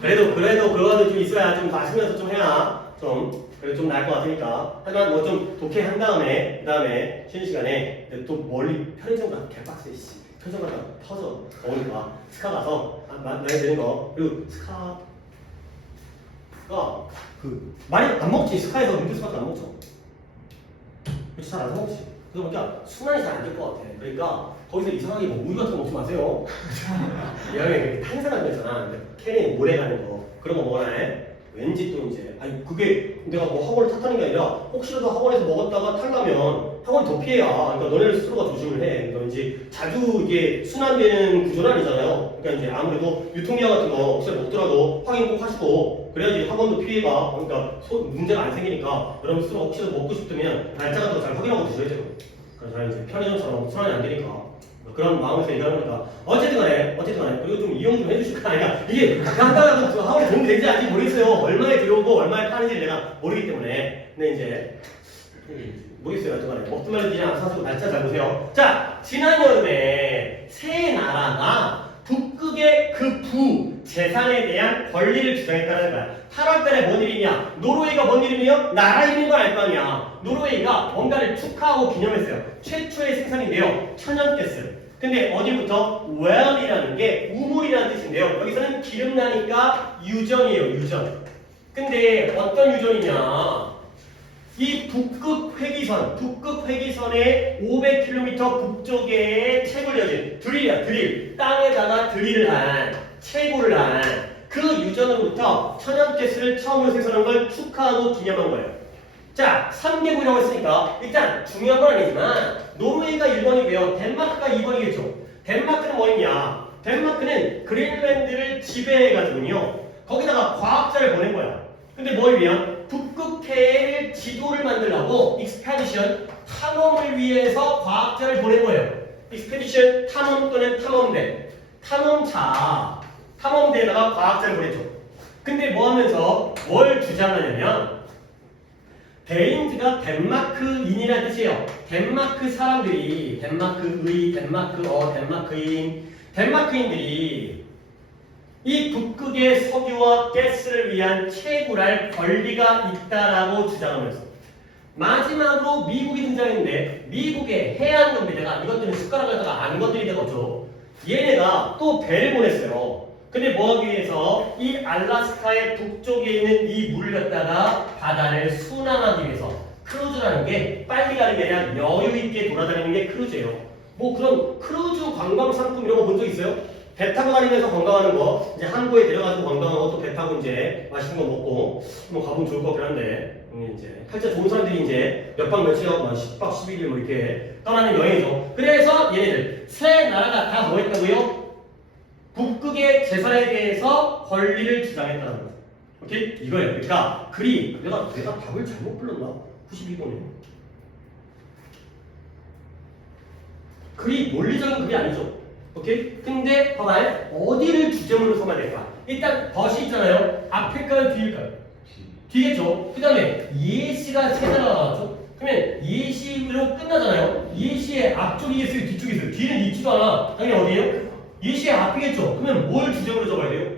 그래도 그거는 좀 있어야 좀 마시면서 좀 해야 좀 그래도 좀 나을 것 같으니까. 하지만 뭐 좀 독해 한 다음에 그 다음에 쉬는 시간에 또 멀리 편의점 가서 개빡세 씨 편의점 가서 퍼져 먹으니까 스카 가서 나이 되는 거 그리고 스카가 그 많이 안 먹지. 스카에서 음료수밖에 안 먹죠. 그렇지 잘 안 먹지. 그러다 보니까 순환이 잘 안 될 것 같아. 그러니까 거기서 이상하게 뭐 우유 같은 거 먹지 마세요. 얘가 탄산한 거 있잖아. 캔에 오래 가는 거 그런 거 먹어라 해. 왠지 또 이제 아니 그게 내가 뭐 학원을 탓하는 게 아니라 혹시라도 학원에서 먹었다가 탈라면 학원이 더 피해야. 그러니까 너네들 스스로가 조심을 해. 그러니까 이제 자주 이게 순환되는 구조는 아니잖아요. 그러니까 이제 아무래도 유통기한 같은 거 혹시 먹더라도 확인 꼭 하시고 그래야지 학원도 피해가. 그러니까 문제가 안 생기니까 여러분 스스로 혹시라도 먹고 싶으면 날짜 같은 거 잘 확인하고 드셔야 돼요. 그래서 이제 편의점처럼 순환이 안 되니까 그런 마음에서 얘기하는 거니까 어쨌든 간에 그리고 좀 이용 좀 해주실 거 아니야. 이게 간단하고 하원에 도움이 되는지 아닌지 모르겠어요. 얼마에 들어오고 얼마에 파는지 내가 모르기 때문에. 근데 이제 모르겠어요. 하여튼간에 먹든 말든 그냥 사시고 날짜 잘 보세요. 자, 지난 여름에 세 나라가 북극의 그 재산에 대한 권리를 주장했다는 거야. 8월 달에 뭔 일이냐? 노르웨이가 뭔 일이며? 나라 이름인 걸 알 거 아니야. 노르웨이가 뭔가를 축하하고 기념했어요. 최초의 생산인데요. 천연가스. 근데 어디부터? well이라는 게 우물이라는 뜻인데요. 여기서는 기름 나니까 유전이에요. 유전. 근데 어떤 유전이냐? 이 북극 회기선의 500km 북쪽에 채굴 여진, 드릴이야, 드릴. 땅에다가 드릴을 한, 채굴을 한 그 유전으로부터 천연가스를 처음으로 생산한 걸 축하하고 기념한 거예요. 자, 3개국이라고 했으니까 일단 중요한 건 아니지만 노르웨이가 1번이고요. 덴마크가 2번이겠죠. 덴마크는 뭐였냐? 덴마크는 그린랜드를 지배해가지고요. 거기다가 과학자를 보낸 거야. 근데 뭘 위한? 북극해의 지도를 만들려고 익스페디션, 탐험을 위해서 과학자를 보낸 거예요. 익스페디션, 탐험 또는 탐험대. 탐험대에다가 과학자를 보냈죠. 근데 뭐 하면서 뭘 주장하냐면 데인트가 덴마크인이라는 뜻이에요. 덴마크 사람들이, 덴마크인들이 이 북극의 석유와 가스를 위한 채굴할 권리가 있다라고 주장하면서 마지막으로 미국이 등장했는데 미국의 해안 건대대가 이것들은 숟가락을 갖다가 안 건드릴 데가 없죠. 얘네가 또 배를 보냈어요. 근데 뭐 하기 위해서 이 알라스카의 북쪽에 있는 이 물을 갖다가 바다를 순항하기 위해서 크루즈라는 게 빨리 가는 게 아니라 여유 있게 돌아다니는 게 크루즈예요. 뭐 그런 크루즈 관광 상품 이런 거 본 적 있어요? 배 타고 다니면서 관광하는 거, 이제 항구에 내려가지고 관광하고 또 배 타고 이제 맛있는 거 먹고 뭐 가보면 좋을 것 같긴 한데 이제 팔자 좋은 사람들이 이제 몇 박 며칠 하고 10박 11일 뭐 이렇게 떠나는 여행이죠. 그래서 얘네들 세 나라가 다 뭐 했다고요? 북극의 재산에 대해서 권리를 주장했다는 거예요. 오케이? 이거예요. 그러니까 글이 내가 답을 잘못 불렀나? 92번에 글이 논리적인 글이 아니죠. 오케이? 근데 봐봐요. 어디를 주제문으로 삼아야 될까? 일단 벗이 있잖아요. 앞일까요? 뒤일까요? 뒤겠죠. 그 다음에 예시가 세 개가 나왔죠. 그러면 예시로 끝나잖아요. 예시의 앞쪽이 있어요? 뒤쪽이 있어요? 뒤는 있지도 않아. 당연히 어디예요? 예시의 앞이겠죠. 그러면 뭘 주제문으로 적어야 돼요?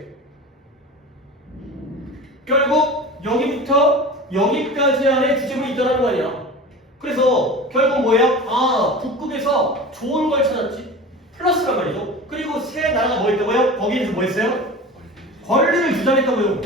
결국 여기부터 여기까지 안에 주제문이 있다는 거 아니야. 그래서 결국 뭐예요? 아, 북극에서 좋은 걸 찾았지. 플러스란 말이죠. 그리고 세 나라가 뭐 했다고요? 거기에서 뭐 했어요? 권리를 주장했다고요.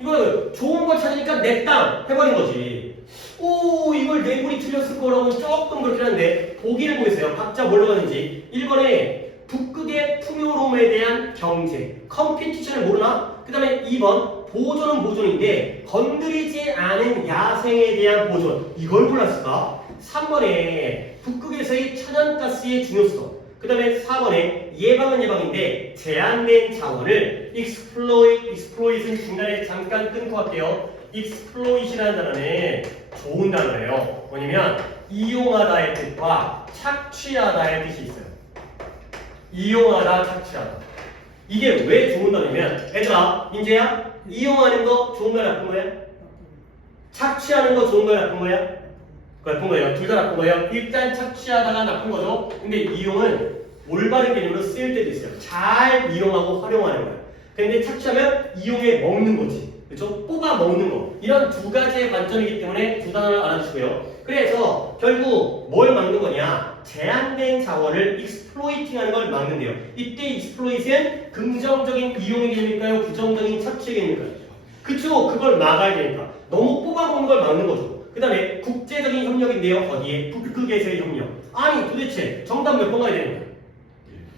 이거 좋은 걸 찾으니까 내 땅 해버린 거지. 오, 이걸 내군이 틀렸을 거라고 조금 그렇긴 한데 보기를 보겠어요. 각자 뭘로 가는지. 1번에 북극의 풍요로움에 대한 경제, 컴피티션을 모르나? 그 다음에 2번 보존은 보존인데 건드리지 않은 야생에 대한 보존, 이걸 몰랐을까? 3번에 북극에서의 천연가스의 중요성, 그 다음에 4번에 예방은 예방인데 제한된 자원을 exploit은 중간에 잠깐 끊고 할게요. exploit이라는 단어는 좋은 단어예요. 뭐냐면 이용하다의 뜻과 착취하다의 뜻이 있어요. 이용하다, 착취하다. 이게 왜 좋은 단어냐면 얘들아, 민재야, 이용하는 거 좋은 거야, 나쁜 거야? 착취하는 거 좋은 거야, 나쁜 거야? 나쁜 거예요. 둘 다 나쁜 거예요. 일단 착취하다가 나쁜 거죠. 근데 이용은 올바른 개념으로 쓰일 때도 있어요. 잘 이용하고 활용하는 거예요. 근데 착취하면 이용해 먹는 거지. 그렇죠? 뽑아 먹는 거. 이런 두 가지의 관점이기 때문에 두 단어를 알아주시고요. 그래서 결국 뭘 막는 거냐? 제한된 자원을 exploiting하는 걸 막는데요. 이때 exploit은 긍정적인 이용의 개념일까요? 부정적인 착취의 개념일까요? 그쵸? 그걸 막아야 되니까. 너무 뽑아먹는 걸 막는 거죠. 그 다음에 국제적인 협력인데요. 어디에? 북극에서의 협력. 아니 도대체 정답 몇 번 가야 되는 거예요?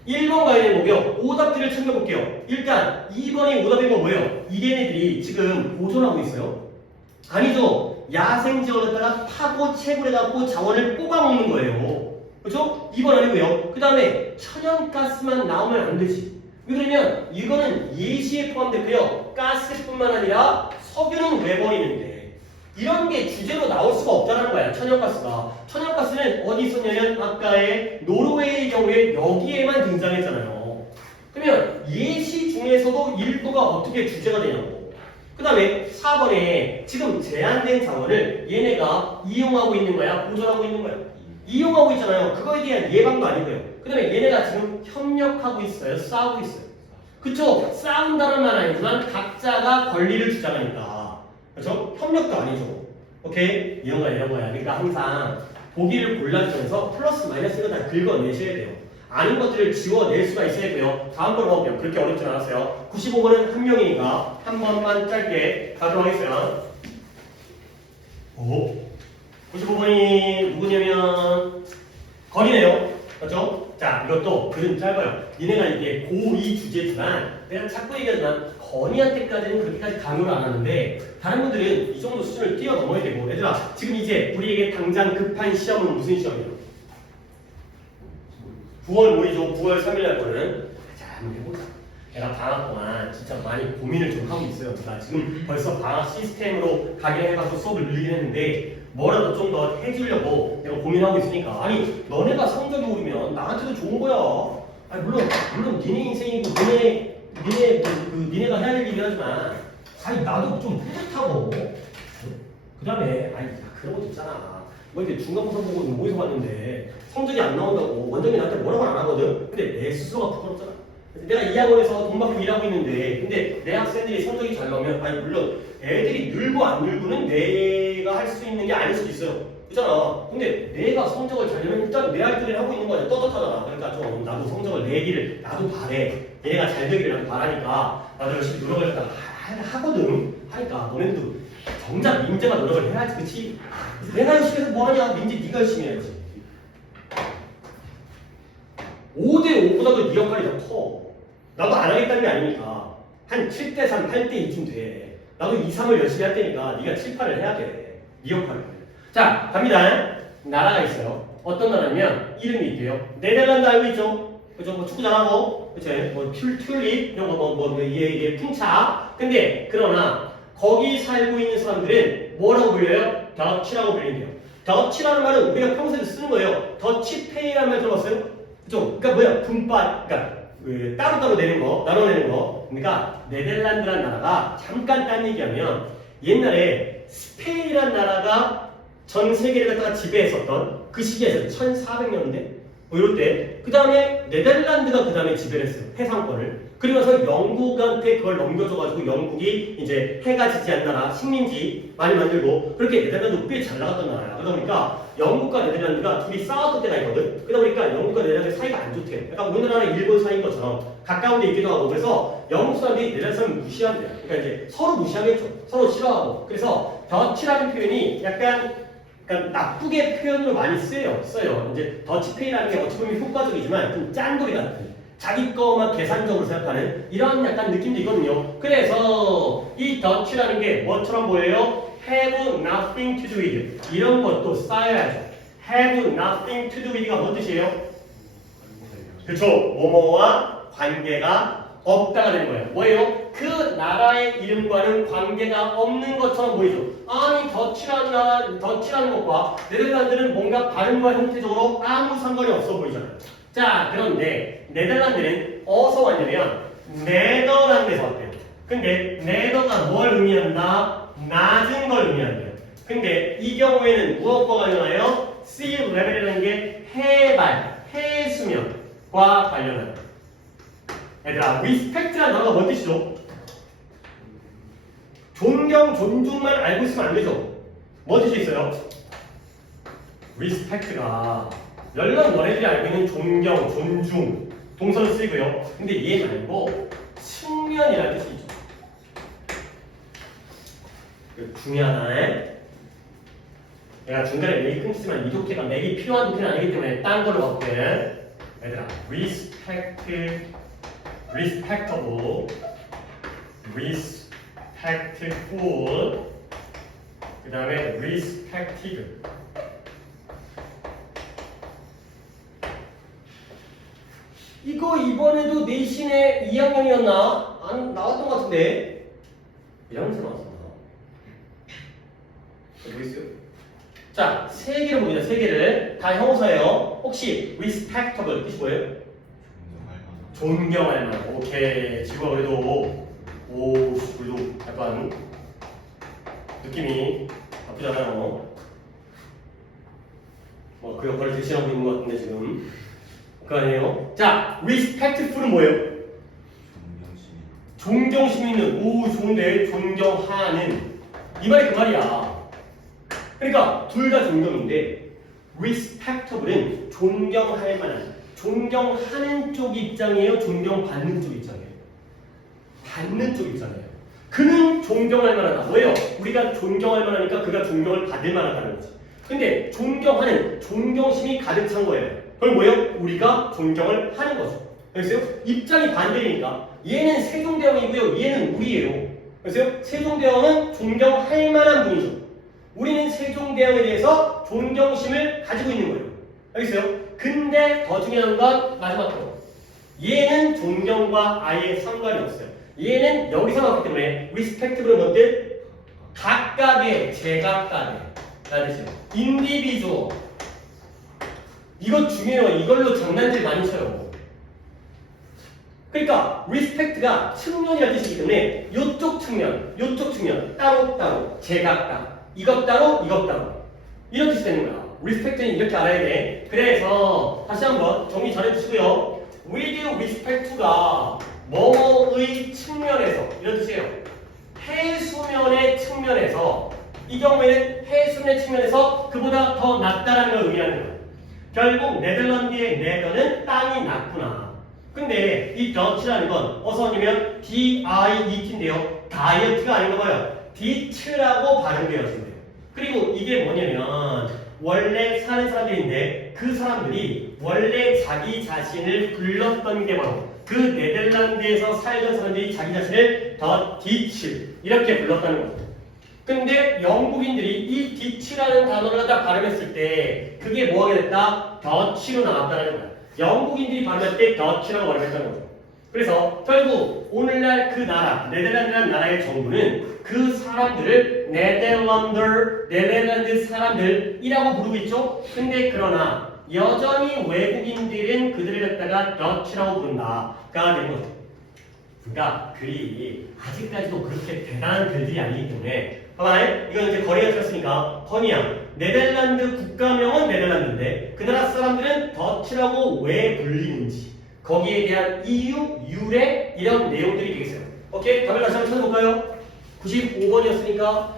1번 가야 되는 거고요. 오답들을 챙겨볼게요. 일단 2번이 오답인 거 뭐예요? 얘네들이 지금 보존하고 있어요? 아니죠. 야생지역을 갖다가 파고 채굴해갖고 자원을 뽑아먹는 거예요. 그렇죠? 2번 아니고요. 그 다음에 천연가스만 나오면 안 되지. 왜 그러냐면 이거는 예시에 포함되고요. 가스뿐만 아니라 석유는 왜 버리는데? 이런 게 주제로 나올 수가 없다는 거야. 천연가스가. 천연가스는 어디 있었냐면 아까의 노르웨이 경우에 여기에만 등장했잖아요. 그러면 예시 중에서도 일부가 어떻게 주제가 되냐고. 그 다음에 4번에 지금 제한된 자원을 얘네가 이용하고 있는 거야? 보존하고 있는 거야? 이용하고 있잖아요. 그거에 대한 예방도 아니고요. 그 다음에 얘네가 지금 협력하고 있어요? 싸우고 있어요? 그쵸? 싸운다는 말 아니지만 각자가 권리를 주장하니까. 그쵸? 협력도 아니죠. 오케이? 이런 거야. 그러니까 항상 보기를 골라주면서 플러스 마이너스를 다 긁어내셔야 돼요. 아는 것들을 지워낼 수가 있어야 돼요. 다음 걸 볼게요. 그렇게 어렵진 않았어요. 95번은 한 명이니까 한 번만 짧게 가도록 하겠습니다. 오? 95번이 누구냐면 건이네요. 그렇죠? 자, 이것도 글은 짧아요. 니네가 이게 고2 주제지만 내가 자꾸 얘기하지만 건이한테까지는 그렇게까지 강요를 안 하는데 다른 분들은 이 정도 수준을 뛰어넘어야 되고 얘들아 지금 이제 우리에게 당장 급한 시험은 무슨 시험이에요? 9월 모이죠. 9월 3일 날 거는 자, 한번 해보자. 내가 방학 동안 진짜 많이 고민을 좀 하고 있어요. 나 지금 벌써 방학 시스템으로 가긴 해가지고 수업을 늘리긴 했는데 뭐라도 좀 더 해주려고 내가 고민하고 있으니까 아니 너네가 성적이 오르면 나한테도 좋은 거야. 아니 물론 니네 인생이고 니네가 해야 될 일이 하지만 아니 나도 좀 뿌듯하고 그 다음에 아니 그런 것도 있잖아. 뭐 이렇게 중간고사 보고 모의고사 봤는데 성적이 안 나온다고 원장이 나한테 뭐라고 안 하거든. 근데 내 스스로가 부끄럽잖아. 내가 이 학원에서 돈 받고 일하고 있는데 근데 내 학생들이 성적이 잘 나오면 아니 물론 애들이 늘고 안 늘고는 내가 할 수 있는 게 아닐 수도 있어요. 그렇잖아. 근데 내가 성적을 잘 내면 일단 내 할 일을 하고 있는 거야. 떳떳하잖아. 그러니까 좀 나도 성적을 내기를 나도 바래. 얘가 잘 되기를 나도 바라니까 나도 열심히 노력을 하거든. 하니까 너네도 정작 민재가 노력을 해야지. 그치? 내가 열심히 해서 뭐하냐. 민재 네가 열심히 해야지. 5대 5보다도 네 역할이 더 커. 나도 안 하겠다는 게 아니니까 한 7대 3, 8대 2쯤 돼. 나도 2, 3을 열심히 할 테니까 네가 7, 8을 해야 돼. 네 역할을. 자, 갑니다. 나라가 있어요. 어떤 나라냐면 이름이 있대요. 네덜란드 알고 있죠? 그죠? 뭐 축구 잘하고, 그쵸? 뭐 튤립 이런 거 이게 풍차. 근데 그러나 거기 살고 있는 사람들은 뭐라고 불려요? 더치라고 불린대요. 더치라는 말은 우리가 평소에 쓰는 거예요. 더치페이라는 말 들어봤어요? 그죠? 그러니까 뭐야? 분파, 그러니까 따로따로 내는 거, 나눠내는 거. 그러니까 네덜란드란 나라가 잠깐 딴 얘기하면 옛날에 스페인이란 나라가 전 세계를 갖다가 지배했었던 그 시기에서 1400년대 뭐 이럴 때 그 다음에 네덜란드가 그 다음에 지배를 했어요. 해상권을. 그러면서 영국한테 그걸 넘겨줘가지고 영국이 이제 해가 지지 않는 나라 식민지 많이 만들고 그렇게 네덜란드 꽤 잘 나갔던 나라야. 그러다 보니까 영국과 네덜란드가 둘이 싸웠던 때가 있거든. 그러다 보니까 영국과 네덜란드 사이가 안 좋대. 약간 우리나라랑 일본 사이인 것처럼 가까운 데 있기도 하고 그래서 영국 사람들이 네덜란드 사람을 무시한대요. 그러니까 이제 서로 무시하겠죠. 서로 싫어하고. 그래서 더치라는 표현이 약간 그러니까 나쁘게 표현으로 많이 써요. 이제 더치페이라는 게 어찌 보면 효과적이지만 좀 짠돌이 같은 자기 거만 계산적으로 생각하는 이런 약간 느낌도 있거든요. 그래서 이 더치라는 게 뭐처럼 보여요? Have nothing to do with 이런 것도 쌓여야죠. Have nothing to do with가 뭔 뜻이에요? 그렇죠. 뭐뭐와 관계가 없다가 되는 거예요. 뭐예요? 그 나라의 이름과는 관계가 없는 것처럼 보이죠. 아니 더치라는 것과 네덜란드는 뭔가 발음과 형태적으로 아무 상관이 없어 보이잖아요. 자, 그런데 네덜란드는 어디서 왔냐면 네더란드에서 왔대요. 근데 네더가 뭘 의미한다? 낮은 걸 의미한대요. 근데 이 경우에는 무엇과 관련하여? sea level이라는 게 해발, 해수면과 관련해요. 얘들아, respect란 단어가 뭔 뜻이죠? 존경, 존중만 알고 있으면 안 되죠? 뭔 뜻이 있어요? respect가 열론 너네들이 알고 있는 존경, 존중 동사로 쓰이고요. 근데 얘 말고 측면이라는 뜻이 있죠. 중요하네. 내가 중간에 맥이 끊기지만 이 독해가 맥이 필요한 독해는 아니기 때문에 딴 걸로 바꿀게. 얘들아, respectable, respectful, 그 다음에 respected. 이거 이번에도 내신에 2학년이었나? 안 나왔던 것 같은데 1학년에서 나왔었나? 모르겠어요? 자, 세 개를 봅니다. 세 개를 다 형용사예요. 혹시 respectable 뜻이 뭐예요? 존경할 만한. 오케이. 지금 그래도 그래도 약간 느낌이 나쁘지 않아요. 그 역할을 대신하고 있는 것 같은데 지금 그거 아니에요? 자, respectful은 뭐예요? 존경심 있는. 좋은데. 존경하는. 이 말이 그 말이야. 그러니까 둘 다 존경인데 respectable은 존경할 만한, 존경하는 쪽 입장이에요? 존경받는 쪽 입장이에요? 받는 쪽 입장이에요. 그는 존경할 만하다. 뭐예요? 우리가 존경할 만하니까 그가 존경을 받을 만하다는 거지. 근데 존경하는, 존경심이 가득 찬 거예요. 그럼 뭐예요? 우리가 존경을 하는 거죠. 알겠어요? 입장이 반대니까 얘는 세종대왕이고요, 얘는 우리예요. 알겠어요? 세종대왕은 존경할 만한 분이죠. 우리는 세종대왕에 대해서 존경심을 가지고 있는 거예요. 알겠어요? 근데 더 중요한 건 마지막 거. 얘는 존경과 아예 상관이 없어요. 얘는 여기서 나왔기 때문에 respectable은 뭔데? 각각의, 제각각의 라는 뜻이에요. individual. 이거 중요해요. 이걸로 장난질 많이 쳐요. 그러니까 respect가 측면이라는 뜻이기 때문에 요쪽 측면 따로 제각각. 이것 따로 이것 따로 이런 뜻이 되는 거야. respect는 이렇게 알아야 돼. 그래서 다시 한번 정리 잘 해주시고요. with respect to가 뭐뭐의 측면에서 이런 뜻이에요. 해수면의 측면에서, 이 경우에는 해수면의 측면에서 그보다 더 낫다라는 걸 의미하는 거예요. 결국 네덜란드의 네더는 땅이 낮구나. 근데 이 더치라는 건 어서 오면 D-I-E-T인데요. 다이어트가 아닌가 봐요. 디츠라고 발음되어진대요. 그리고 이게 뭐냐면 원래 사는 사람들인데 그 사람들이 원래 자기 자신을 불렀던 게 바로 그 네덜란드에서 살던 사람들이 자기 자신을 더 디츠 이렇게 불렀다는 거죠. 근데 영국인들이 이 디츠라는 단어를 갖다 발음했을 때 그게 뭐하게 됐다? 더치로 나왔다는 거야. 영국인들이 발음할 때 더치라고 발음했다는 거죠. 그래서 결국 오늘날 그 나라, 네덜란드라는 나라의 정부는 그 사람들을 네덜란드 사람들이라고 부르고 있죠. 근데 그러나 여전히 외국인들은 그들을 갖다가 더치라고 부른다가 되는 거죠. 그러니까 글이 아직까지도 그렇게 대단한 글들이 아니기 때문에 봐봐요. 이건 이제 거리가 틀렸으니까 건이야. 네덜란드 국가명은 네덜란드인데 그 나라 사람들은 더치라고 왜 불리는지 거기에 대한 이유, 유래 이런 내용들이 되겠어요. 오케이? 답을 다시 한번 찾아볼까요? 95번이었으니까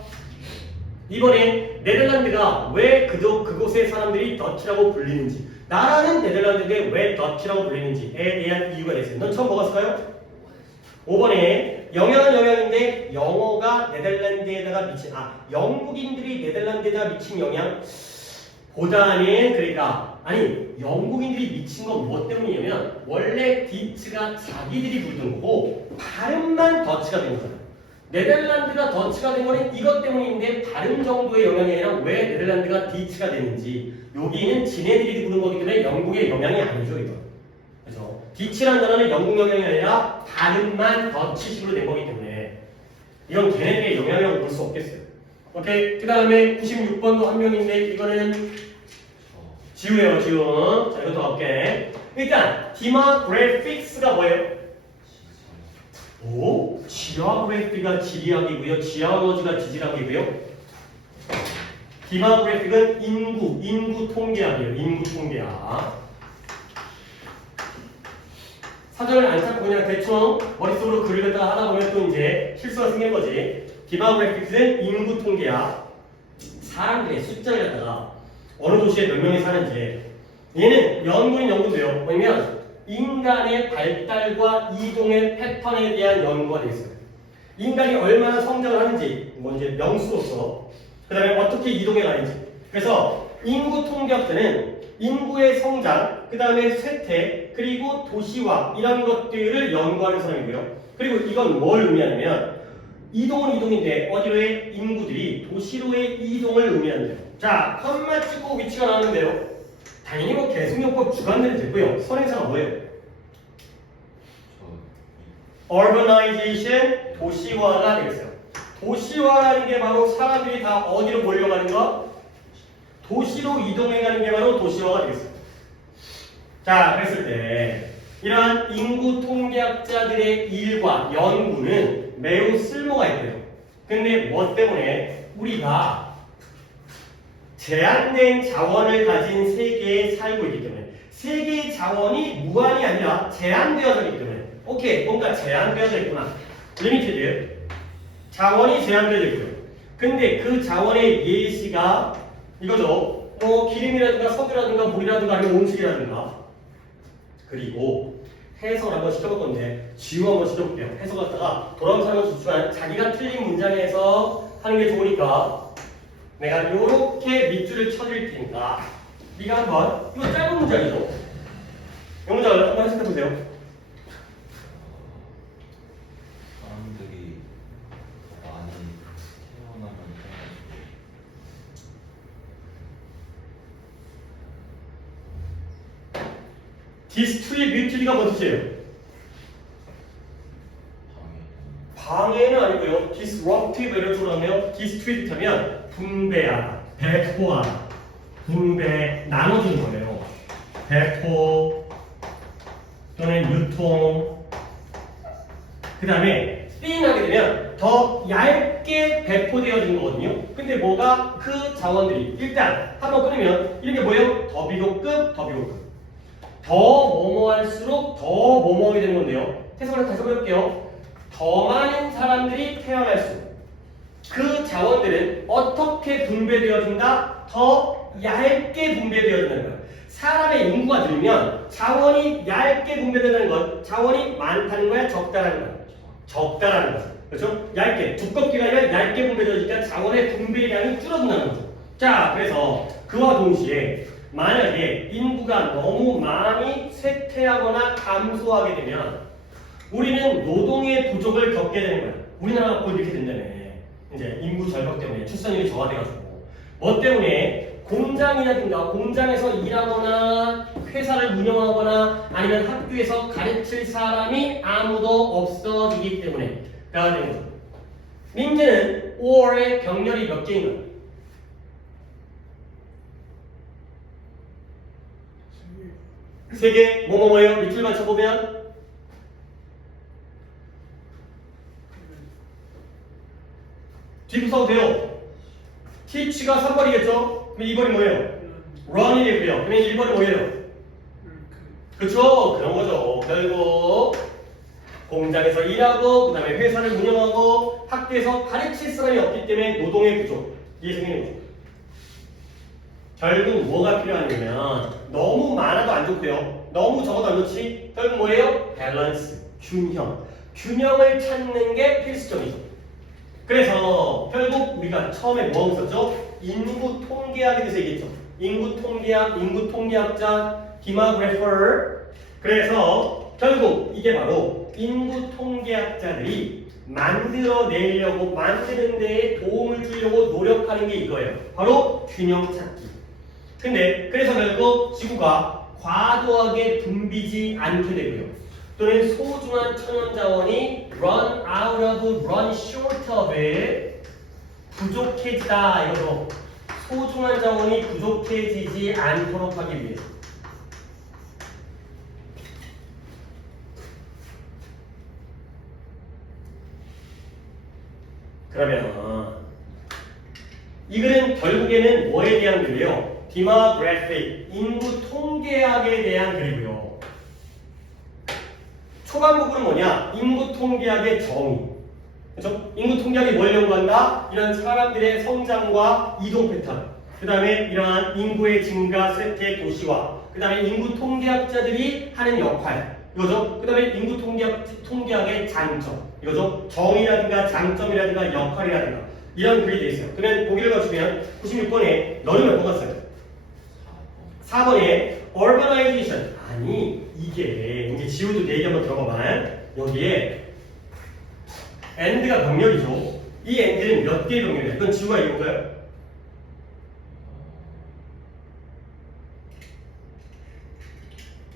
이번에 네덜란드가 왜 그곳의 사람들이 더치라고 불리는지, 나라는 네덜란드인데 왜 더치라고 불리는지에 대한 이유가 있어요. 넌 처음 뭐가 쓸까요? 5번에 영향은 영향인데 영어가 네덜란드에다가 미친, 영국인들이 네덜란드에다가 미친 영향 보다는, 그러니까 영국인들이 미친 건 무엇 때문이냐면 원래 디츠가 자기들이 부르던 거고 발음만 더치가 된 거잖아. 네덜란드가 더치가 된 거는 이것 때문인데 발음 정도의 영향이 아니라 왜 네덜란드가 디츠가 됐는지, 여기는 지네들이 부른 거기 때문에 영국의 영향이 아니죠, 이거. 그래서 디츠라는 단어는 영국 영향이 아니라 발음만 더치식으로 된 거기 때문에 이건 걔네들의 영향이라고 볼 수 없겠어요. 오케이. 그 다음에 96번도 한 명인데 이거는 지우예요, 지우. 자, 이것도 갈게. 일단 demographics가 뭐예요? geography가 지리학이고요. geology가 지질학이고요. demographic은 인구 통계학이에요. 인구 통계학. 사전을 안 찾고 그냥 대충 머릿속으로 글을 갖다가 하다 보면 또 이제 실수가 생긴 거지. demographics는 인구 통계학. 사람들의 숫자를 갖다가 어느 도시에 몇 명이 사는지. 얘는 연구인데요. 뭐냐면 인간의 발달과 이동의 패턴에 대한 연구가 되어 있어요. 인간이 얼마나 성장을 하는지, 이제 명수로서, 그 다음에 어떻게 이동해 가는지. 그래서 인구 통계학자는 인구의 성장, 그 다음에 쇠퇴, 그리고 도시화 이런 것들을 연구하는 사람이고요. 그리고 이건 뭘 의미하냐면 이동은 이동인데 어디로의 인구들이 도시로의 이동을 의미한대요. 자, 컴마 찍고 위치가 나오는데요. 당연히 뭐 계승용법 주관들이 됐고요. 선행사가 뭐예요? urbanization, 도시화가 되겠어요. 도시화라는 게 바로 사람들이 다 어디로 몰려가는가? 도시로 이동해가는 게 바로 도시화가 되겠습니다. 자, 그랬을 때 이러한 인구 통계학자들의 일과 연구는 매우 쓸모가 있대요. 근데 뭐 때문에? 우리가 제한된 자원을 가진 세계에 살고 있기 때문에 세계의 자원이 무한이 아니라 제한되어져 있기 때문에 오케이, 뭔가 제한되어져 있구나. 리미티드. 자원이 제한되어져 있고요. 근데 그 자원의 예시가 이거죠. 뭐 기름이라든가 석유라든가 물이라든가 아니면 온실이라든가. 그리고 해석을 한번 시켜볼 건데 지우 한번 시켜볼게요. 해석 갖다가 돌아오는 좋지만 자기가 틀린 문장에서 하는 게 좋으니까 내가 요렇게 밑줄을 쳐줄 테니까 네가 한번 이거 짧은 문장이죠. 이 문장을 한번 해석해보세요. 사람들이 많이 태어나면 디스트리뷰티가 뭔 뜻이에요? 방해. 방해는 아니고요. disruptive를 줄여면 distribut하면 분배하다, 배포하다, 분배, 나눠주는 거예요. 배포 또는 유통. 그 다음에 띵하게 되면 더 얇게 배포되어지는 거거든요. 근데 뭐가 그 자원들이 일단 한번 끊으면 이런 게 뭐예요? 더 비교급, 더 비교급. 더 뭐뭐 할수록 더 뭐뭐하게 되는 건데요. 해석을 다시 한번 해볼게요. 더 많은 사람들이 태어날수록 그 자원들은 어떻게 분배되어진다? 더 얇게 분배되어진다는 거예요. 사람의 인구가 늘면 자원이 얇게 분배되는 건 자원이 많다는 거야? 적다라는 거야? 적다라는 거죠. 그렇죠? 얇게, 두껍게가 아니라 얇게 분배되어지니까 자원의 분배량이 줄어든다는 거죠. 자, 그래서 그와 동시에 만약에 인구가 너무 많이 쇠퇴하거나 감소하게 되면 우리는 노동의 부족을 겪게 되는 거야. 우리나라가 거의 이렇게 된다며. 이제 인구 절벽 때문에 출산율이 저하돼가지고 뭐 때문에 공장이라든가 공장에서 일하거나 회사를 운영하거나 아니면 학교에서 가르칠 사람이 아무도 없어지기 때문에 가 되는 거죠. 민재는 5월에 병렬이 몇 개인가? 세 개, 뭐뭐뭐예요? 밑줄 맞춰보면 뒤부서도 돼요. teach가 3번이겠죠? 그럼 2번이 뭐예요? run이 되고요. 그러면 1번이 뭐예요? 그쵸? 그런 거죠. 결국 공장에서 일하고 그 다음에 회사를 운영하고 학교에서 가르칠 사람이 없기 때문에 노동의 부족 이게 생기는 거죠. 결국 뭐가 필요하냐면 너무 많아도 안 좋고요. 너무 적어도 안 좋지. 결국 뭐예요? 밸런스, 균형. 균형을 찾는 게 필수적이죠. 그래서 결국 우리가 처음에 뭐 하고 있었죠? 인구 통계학에 대해서 얘기했죠. 인구 통계학, 인구 통계학자, 디모그래퍼. 그래서 결국 이게 바로 인구 통계학자들이 만들어내려고 만드는 데에 도움을 주려고 노력하는 게 이거예요. 바로 균형 찾기. 근데 그래서 결국 지구가 과도하게 붐비지 않게 되고요. 또는 소중한 천연자원이 run out of, run short of it 부족해지다. 이거로 소중한 자원이 부족해지지 않도록 하기 위해서. 그러면 이 글은 결국에는 뭐에 대한 글이에요? Demographic, 인구 통계학에 대한 글이고요. 초반 부분은 뭐냐? 인구 통계학의 정의. 그렇죠? 인구 통계학이 뭘 연구한다? 이런 사람들의 성장과 이동 패턴. 그 다음에 이러한 인구의 증가, 쇠퇴, 도시화. 그 다음에 인구 통계학자들이 하는 역할. 이거죠? 그 다음에 인구 통계학의 장점. 이거죠? 정의라든가 장점이라든가 역할이라든가. 이런 글이 되어 있어요. 그러면 보기를 가시면 96번에 너는 몇 번 갔어요? 4번에 urbanization. 아니 이게 이제 지우도 내 얘기 한번 들어봐봐. 여기에 and가 병렬이죠. 이 and는 몇 개의 병렬이야? 이건 지우가 이거가요?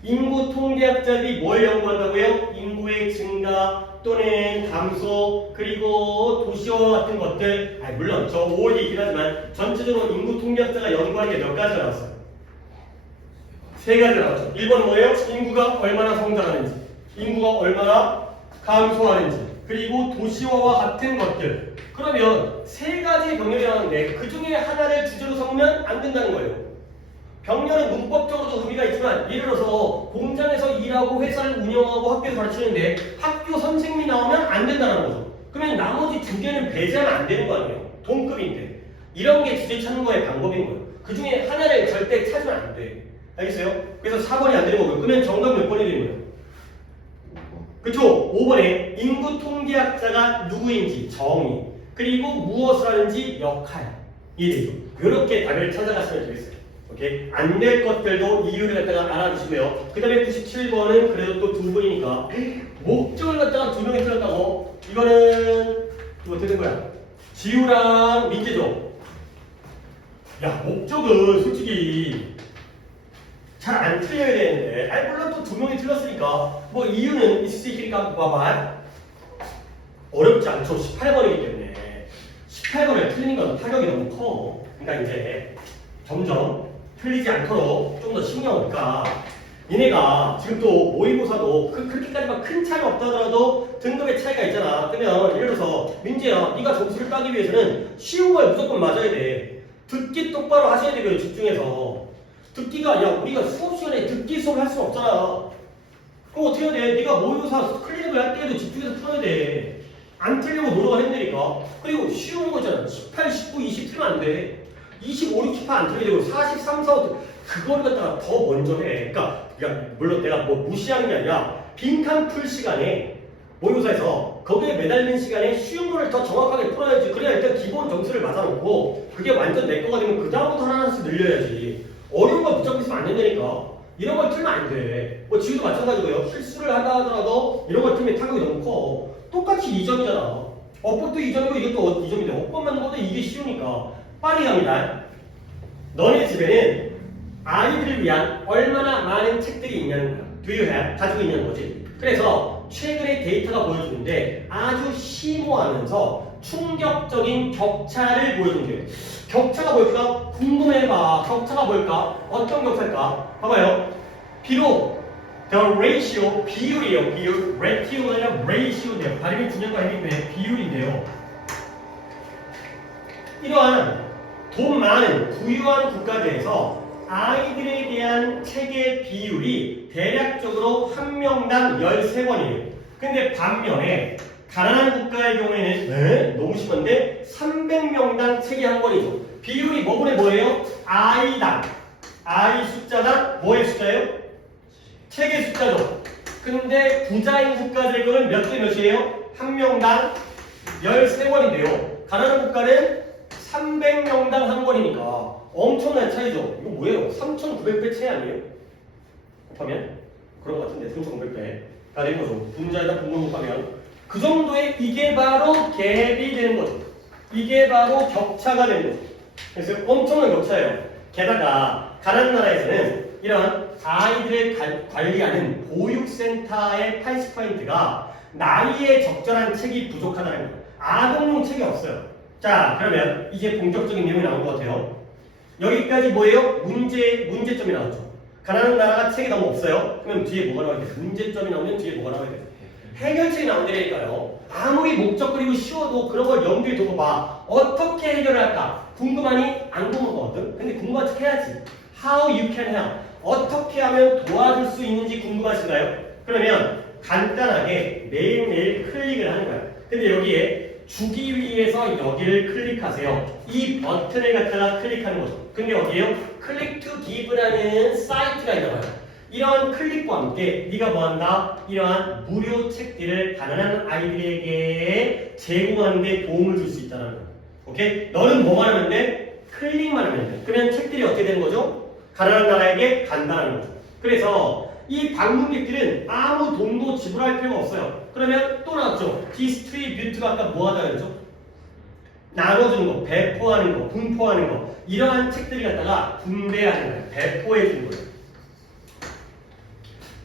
인구 통계학자들이 뭘 연구한다고요? 인구의 증가 또는 감소 그리고 도시화 같은 것들 물론 저 5월이 있긴 하지만 전체적으로 인구 통계학자가 연구하는 게 몇 가지가 나왔어요? 3가지가 나왔죠. 1번은 뭐예요? 인구가 얼마나 성장하는지 인구가 얼마나 감소하는지 그리고 도시화와 같은 것들. 그러면 3가지 병렬이 나오는데 그 중에 하나를 주제로 삼으면 안 된다는 거예요. 병렬은 문법적으로도 의미가 있지만 예를 들어서 공장에서 일하고 회사를 운영하고 학교에서 가르치는데 학교 선생님이 나오면 안 된다는 거죠. 그러면 나머지 2개는 배제하면 안 되는 거 아니에요. 동급인데. 이런 게 주제 찾는 거의 방법인 거예요. 그 중에 하나를 절대 찾으면 안 돼. 알겠어요? 그래서 4번이 안 되는 거고요. 그러면 정답 몇 번이 되는 거예요? 그쵸? 5번에 인구 통계학자가 누구인지 정의 그리고 무엇을 하는지 역할이 되죠. 이렇게 답을 찾아갔으면 되겠어요. 오케이? 안 될 것들도 이유를 갖다가 알아두시고요. 그 다음에 97번은 그래도 또 2분이니까 목적을 갖다가 2명이 틀렸다고 이거는 이거 어떻게 된 거야? 지우랑 민재죠? 야 목적은 솔직히 잘 안 틀려야 되는데 물론 또 2명이 틀렸으니까 뭐 이유는 있을 수 있으니까 봐봐. 어렵지 않죠. 18번이기 때문에 18번을 틀린 건 타격이 너무 커. 그러니까 이제 점점 틀리지 않도록 좀 더 신경을 까. 니네가 지금 또 모의고사도 그렇게까지 막 큰 차이 없다 하더라도 등급의 차이가 있잖아. 그러면 예를 들어서 민재야 네가 점수를 따기 위해서는 쉬운 거에 무조건 맞아야 돼. 듣기 똑바로 하셔야 되고요. 집중해서. 듣기가 우리가 수업 시간에 듣기 수업을 할 수는 없잖아. 그럼 어떻게 해야 돼? 네가 모의고사 클리닉을 할 때에도 집중해서 풀어야 돼. 안 틀려고 노력을 했으니까. 그리고 쉬운 거 있잖아. 18, 19, 20 틀면 안 돼. 25, 6, 18 안 틀게 되고 43, 4, 5 그걸 갖다가 더 먼저 해. 그러니까 물론 내가 뭐 무시하는 게 아니라 빈칸 풀 시간에 모의고사에서 거기에 매달린 시간에 쉬운 거를 더 정확하게 풀어야지. 그래야 일단 기본 점수를 맞아놓고 그게 완전 내 거가 되면 그 다음부터 하나씩 늘려야지. 어려운 거 무조건 있으면 안 된다니까. 이런 걸 틀면 안 돼. 뭐 지우도 마찬가지고요. 실수를 하다 하더라도 이런 걸 틀면 타격이 너무 커. 똑같이 2점이잖아. 어법도 2점이고 이것도 2점인데 어법 맞는 것도 이게 쉬우니까 빠르게 갑니다. 너네 집에는 아이들을 위한 얼마나 많은 책들이 있냐는 거야. Do you have? 가지고 있냐는 거지. 그래서 최근의 데이터가 보여주는데 아주 심오하면서 충격적인 격차를 보여준대요. 격차가 뭘까? 궁금해봐. 격차가 뭘까? 어떤 격차일까? 봐봐요. 비록 the ratio 비율이에요. 비율. ratio가 아니라 ratio인데요. 발음이 중요한 거 아니기 때문에 비율인데요. 이러한 돈 많은 부유한 국가들에서 아이들에 대한 책의 비율이 대략적으로 한 명당 13권이에요. 근데 반면에 가난한 국가의 경우에는 너무 심한데 300명당 책이 한 권이죠. 비율이 뭐분의 뭐예요? 아이당. 아이 숫자당 뭐의 숫자예요? 책의 숫자죠. 근데 부자인 국가들의 경우는 몇 대 몇이에요? 한 명당 13권인데요. 가난한 국가는 300명당 한 권이니까 엄청난 차이죠. 이거 뭐예요? 3,900배 차이 아니에요? 곱하면? 그런 것 같은데 3,900배 다 된 거죠. 분자에다 분모 곱하면 그 정도의 이게 바로 갭이 되는 거죠. 이게 바로 격차가 되는 거죠. 그래서 엄청난 격차예요. 게다가 가난한 나라에서는 이런 아이들을 관리하는 보육센터의 80%가 나이에 적절한 책이 부족하다는 거예요. 아동용 책이 없어요. 자, 그러면 이제 본격적인 내용이 나온 것 같아요. 여기까지 뭐예요? 문제점이 나왔죠. 가난한 나라가 책이 너무 없어요. 그럼 뒤에 뭐가 나와야 돼요? 문제점이 나오면 뒤에 뭐가 나와야 돼요? 해결책이 나온다니까요. 아무리 목적 그리고 쉬워도 그런 걸 염두에 두고 봐. 어떻게 해결을 할까? 궁금하니? 안 궁금하거든? 근데 궁금한 척 해야지. How you can help. 어떻게 하면 도와줄 수 있는지 궁금하신가요? 그러면 간단하게 매일매일 클릭을 하는 거야. 근데 여기에 주기 위해서 여기를 클릭하세요. 이 버튼을 갖다가 클릭하는 거죠. 근데 여기에요. 클릭 투 기브라는 사이트가 있나봐요. 이런 클릭과 함께 네가 뭐한다? 이러한 무료 책들을 가난한 아이들에게 제공하는 데 도움을 줄 수 있다는 거야. 오케이? 너는 뭐만 하면 돼? 클릭만 하면 돼. 그러면 책들이 어떻게 되는 거죠? 가난한 나라에게 간다는 거죠. 그래서 이 방문객들은 아무 돈도 지불할 필요가 없어요. 그러면 또 나왔죠. 디스트리뷰트가 아까 뭐 하다 그랬죠? 나눠주는 거, 배포하는 거, 분포하는 거. 이러한 책들이 갖다가 분배하는 거예요. 배포해 주는 거예요.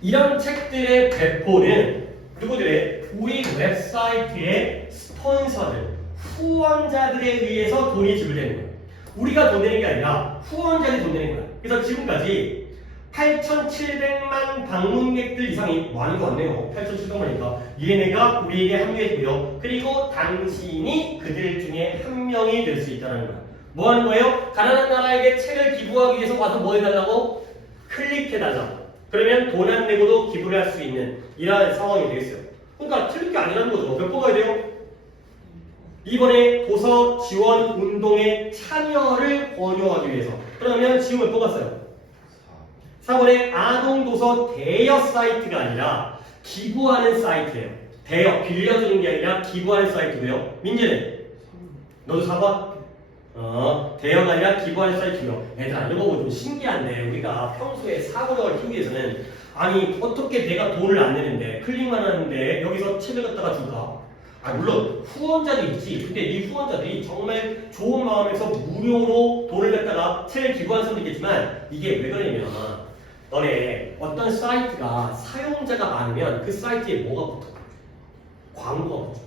이런 책들의 배포는 누구들의? 우리 웹사이트의 스폰서들, 후원자들에 의해서 돈이 지불되는 거예요. 우리가 돈 내는 게 아니라 후원자들이 돈 내는 거야. 그래서 지금까지 8,700만 방문객들 이상이 많이 왔네요. 8,700만이니까 얘네가 우리에게 합류했고요. 그리고 당신이 그들 중에 한 명이 될 수 있다는 거야. 뭐 하는 거예요? 가난한 나라에게 책을 기부하기 위해서 와서 뭐 해달라고? 클릭해달라고. 그러면 돈 안 내고도 기부를 할 수 있는 이러한 상황이 되겠어요. 그러니까 틀릴 게 아니라는 거죠. 몇 번 가야 돼요? 이번에 도서 지원 운동에 참여를 권유하기 위해서. 그러면 지금 몇 번 갔어요? 4번에 아동도서 대여 사이트가 아니라 기부하는 사이트예요. 대여, 빌려주는 게 아니라 기부하는 사이트고요. 민재는? 너도 4번? 대여가 아니라 기부하는 사이트고요. 얘들아, 이거 보면 좀 신기한데 우리가 평소에 사고력을 키우기 위해서는 아니 어떻게 내가 돈을 안 내는데 클릭만 하는데 여기서 책을 갖다가 줄까? 물론 후원자도 있지. 근데 이 후원자들이 정말 좋은 마음에서 무료로 돈을 갖다가 책을 기부하는 사람도 있겠지만 이게 왜 그러냐면 너네 어떤 사이트가 사용자가 많으면 그 사이트에 뭐가 붙어? 광고가 붙죠.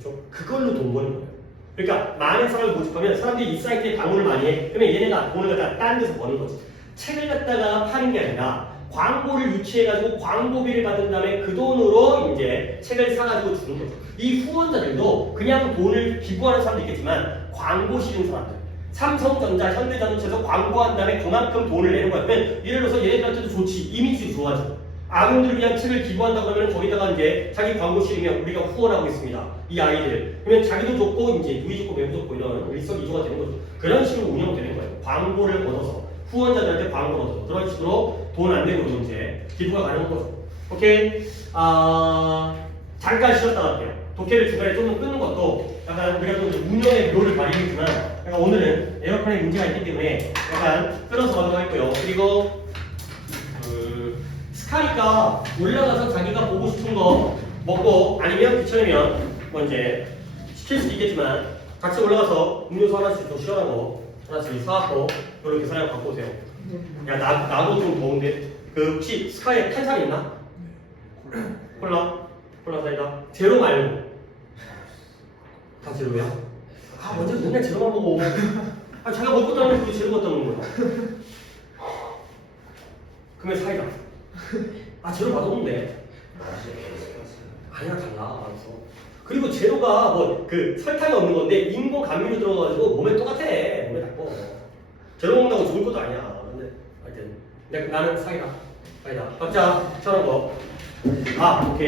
그렇죠? 그걸로 돈 버는 거예요. 그러니까 많은 사람을 모집하면 사람들이 이 사이트에 방문을 많이 해. 그러면 얘네가 돈을 갖다가 딴 데서 버는 거지. 책을 갖다가 파는 게 아니라 광고를 유치해가지고 광고비를 받은 다음에 그 돈으로 이제 책을 사가지고 주는 거죠. 이 후원자들도 그냥 돈을 기부하는 사람도 있겠지만 광고 실은 사람들. 삼성전자, 현대자동차에서 광고한 다음에 그만큼 돈을 내는 거야. 그러면 예를 들어서 얘네들한테도 좋지. 이미지 좋아져. 아동들을 위한 책을 기부한다 그러면 거기다가 이제 자기 광고 실으면 우리가 후원하고 있습니다. 이 아이들. 그러면 자기도 좋고 이제 누이 좋고 매부 좋고 이런 일석이조가 되는 거죠. 그런 식으로 운영되는 거예요. 광고를 얻어서 후원자들한테 광고를 얻어서 그런 식으로 돈 안 내고 이제 기부가 가능한 거죠. 오케이. 잠깐 쉬었다 갈게요. 독해를 중간에 조금 끊는 것도 약간 우리가 또 운영의 묘를 발휘했지만 약간 오늘은 에어컨에 문제가 있기 때문에 약간 끊어서 가도록 하겠고요. 그리고 스카니까 올라가서 자기가 보고 싶은 거 먹고 아니면 귀찮으면 뭐 이제 시킬 수도 있겠지만 같이 올라가서 음료수 하나씩 좀 시원한 거 하나씩 사갖고 이렇게 사냥 갖고 오세요. 야 나도 좀 더운데 그 혹시 스카이에 탄산 있나? 콜라 사이다 제로 말고 다 제로야? 먼저 맨날 제로만 보고 자기가 먹고 따는 게 제로 갖다 놓은 거야. 그러면 사이다 제로 맛없는데 아니야 달라 알았어. 그리고 제로가 뭐 그 설탕이 없는 건데 인공 감미료 들어가가지고 몸에 똑같아. 몸에 닿고 제로 먹는다고 좋을 것도 아니야. 근데 하여튼 나는 사이다 각자 시원한 거 오케이.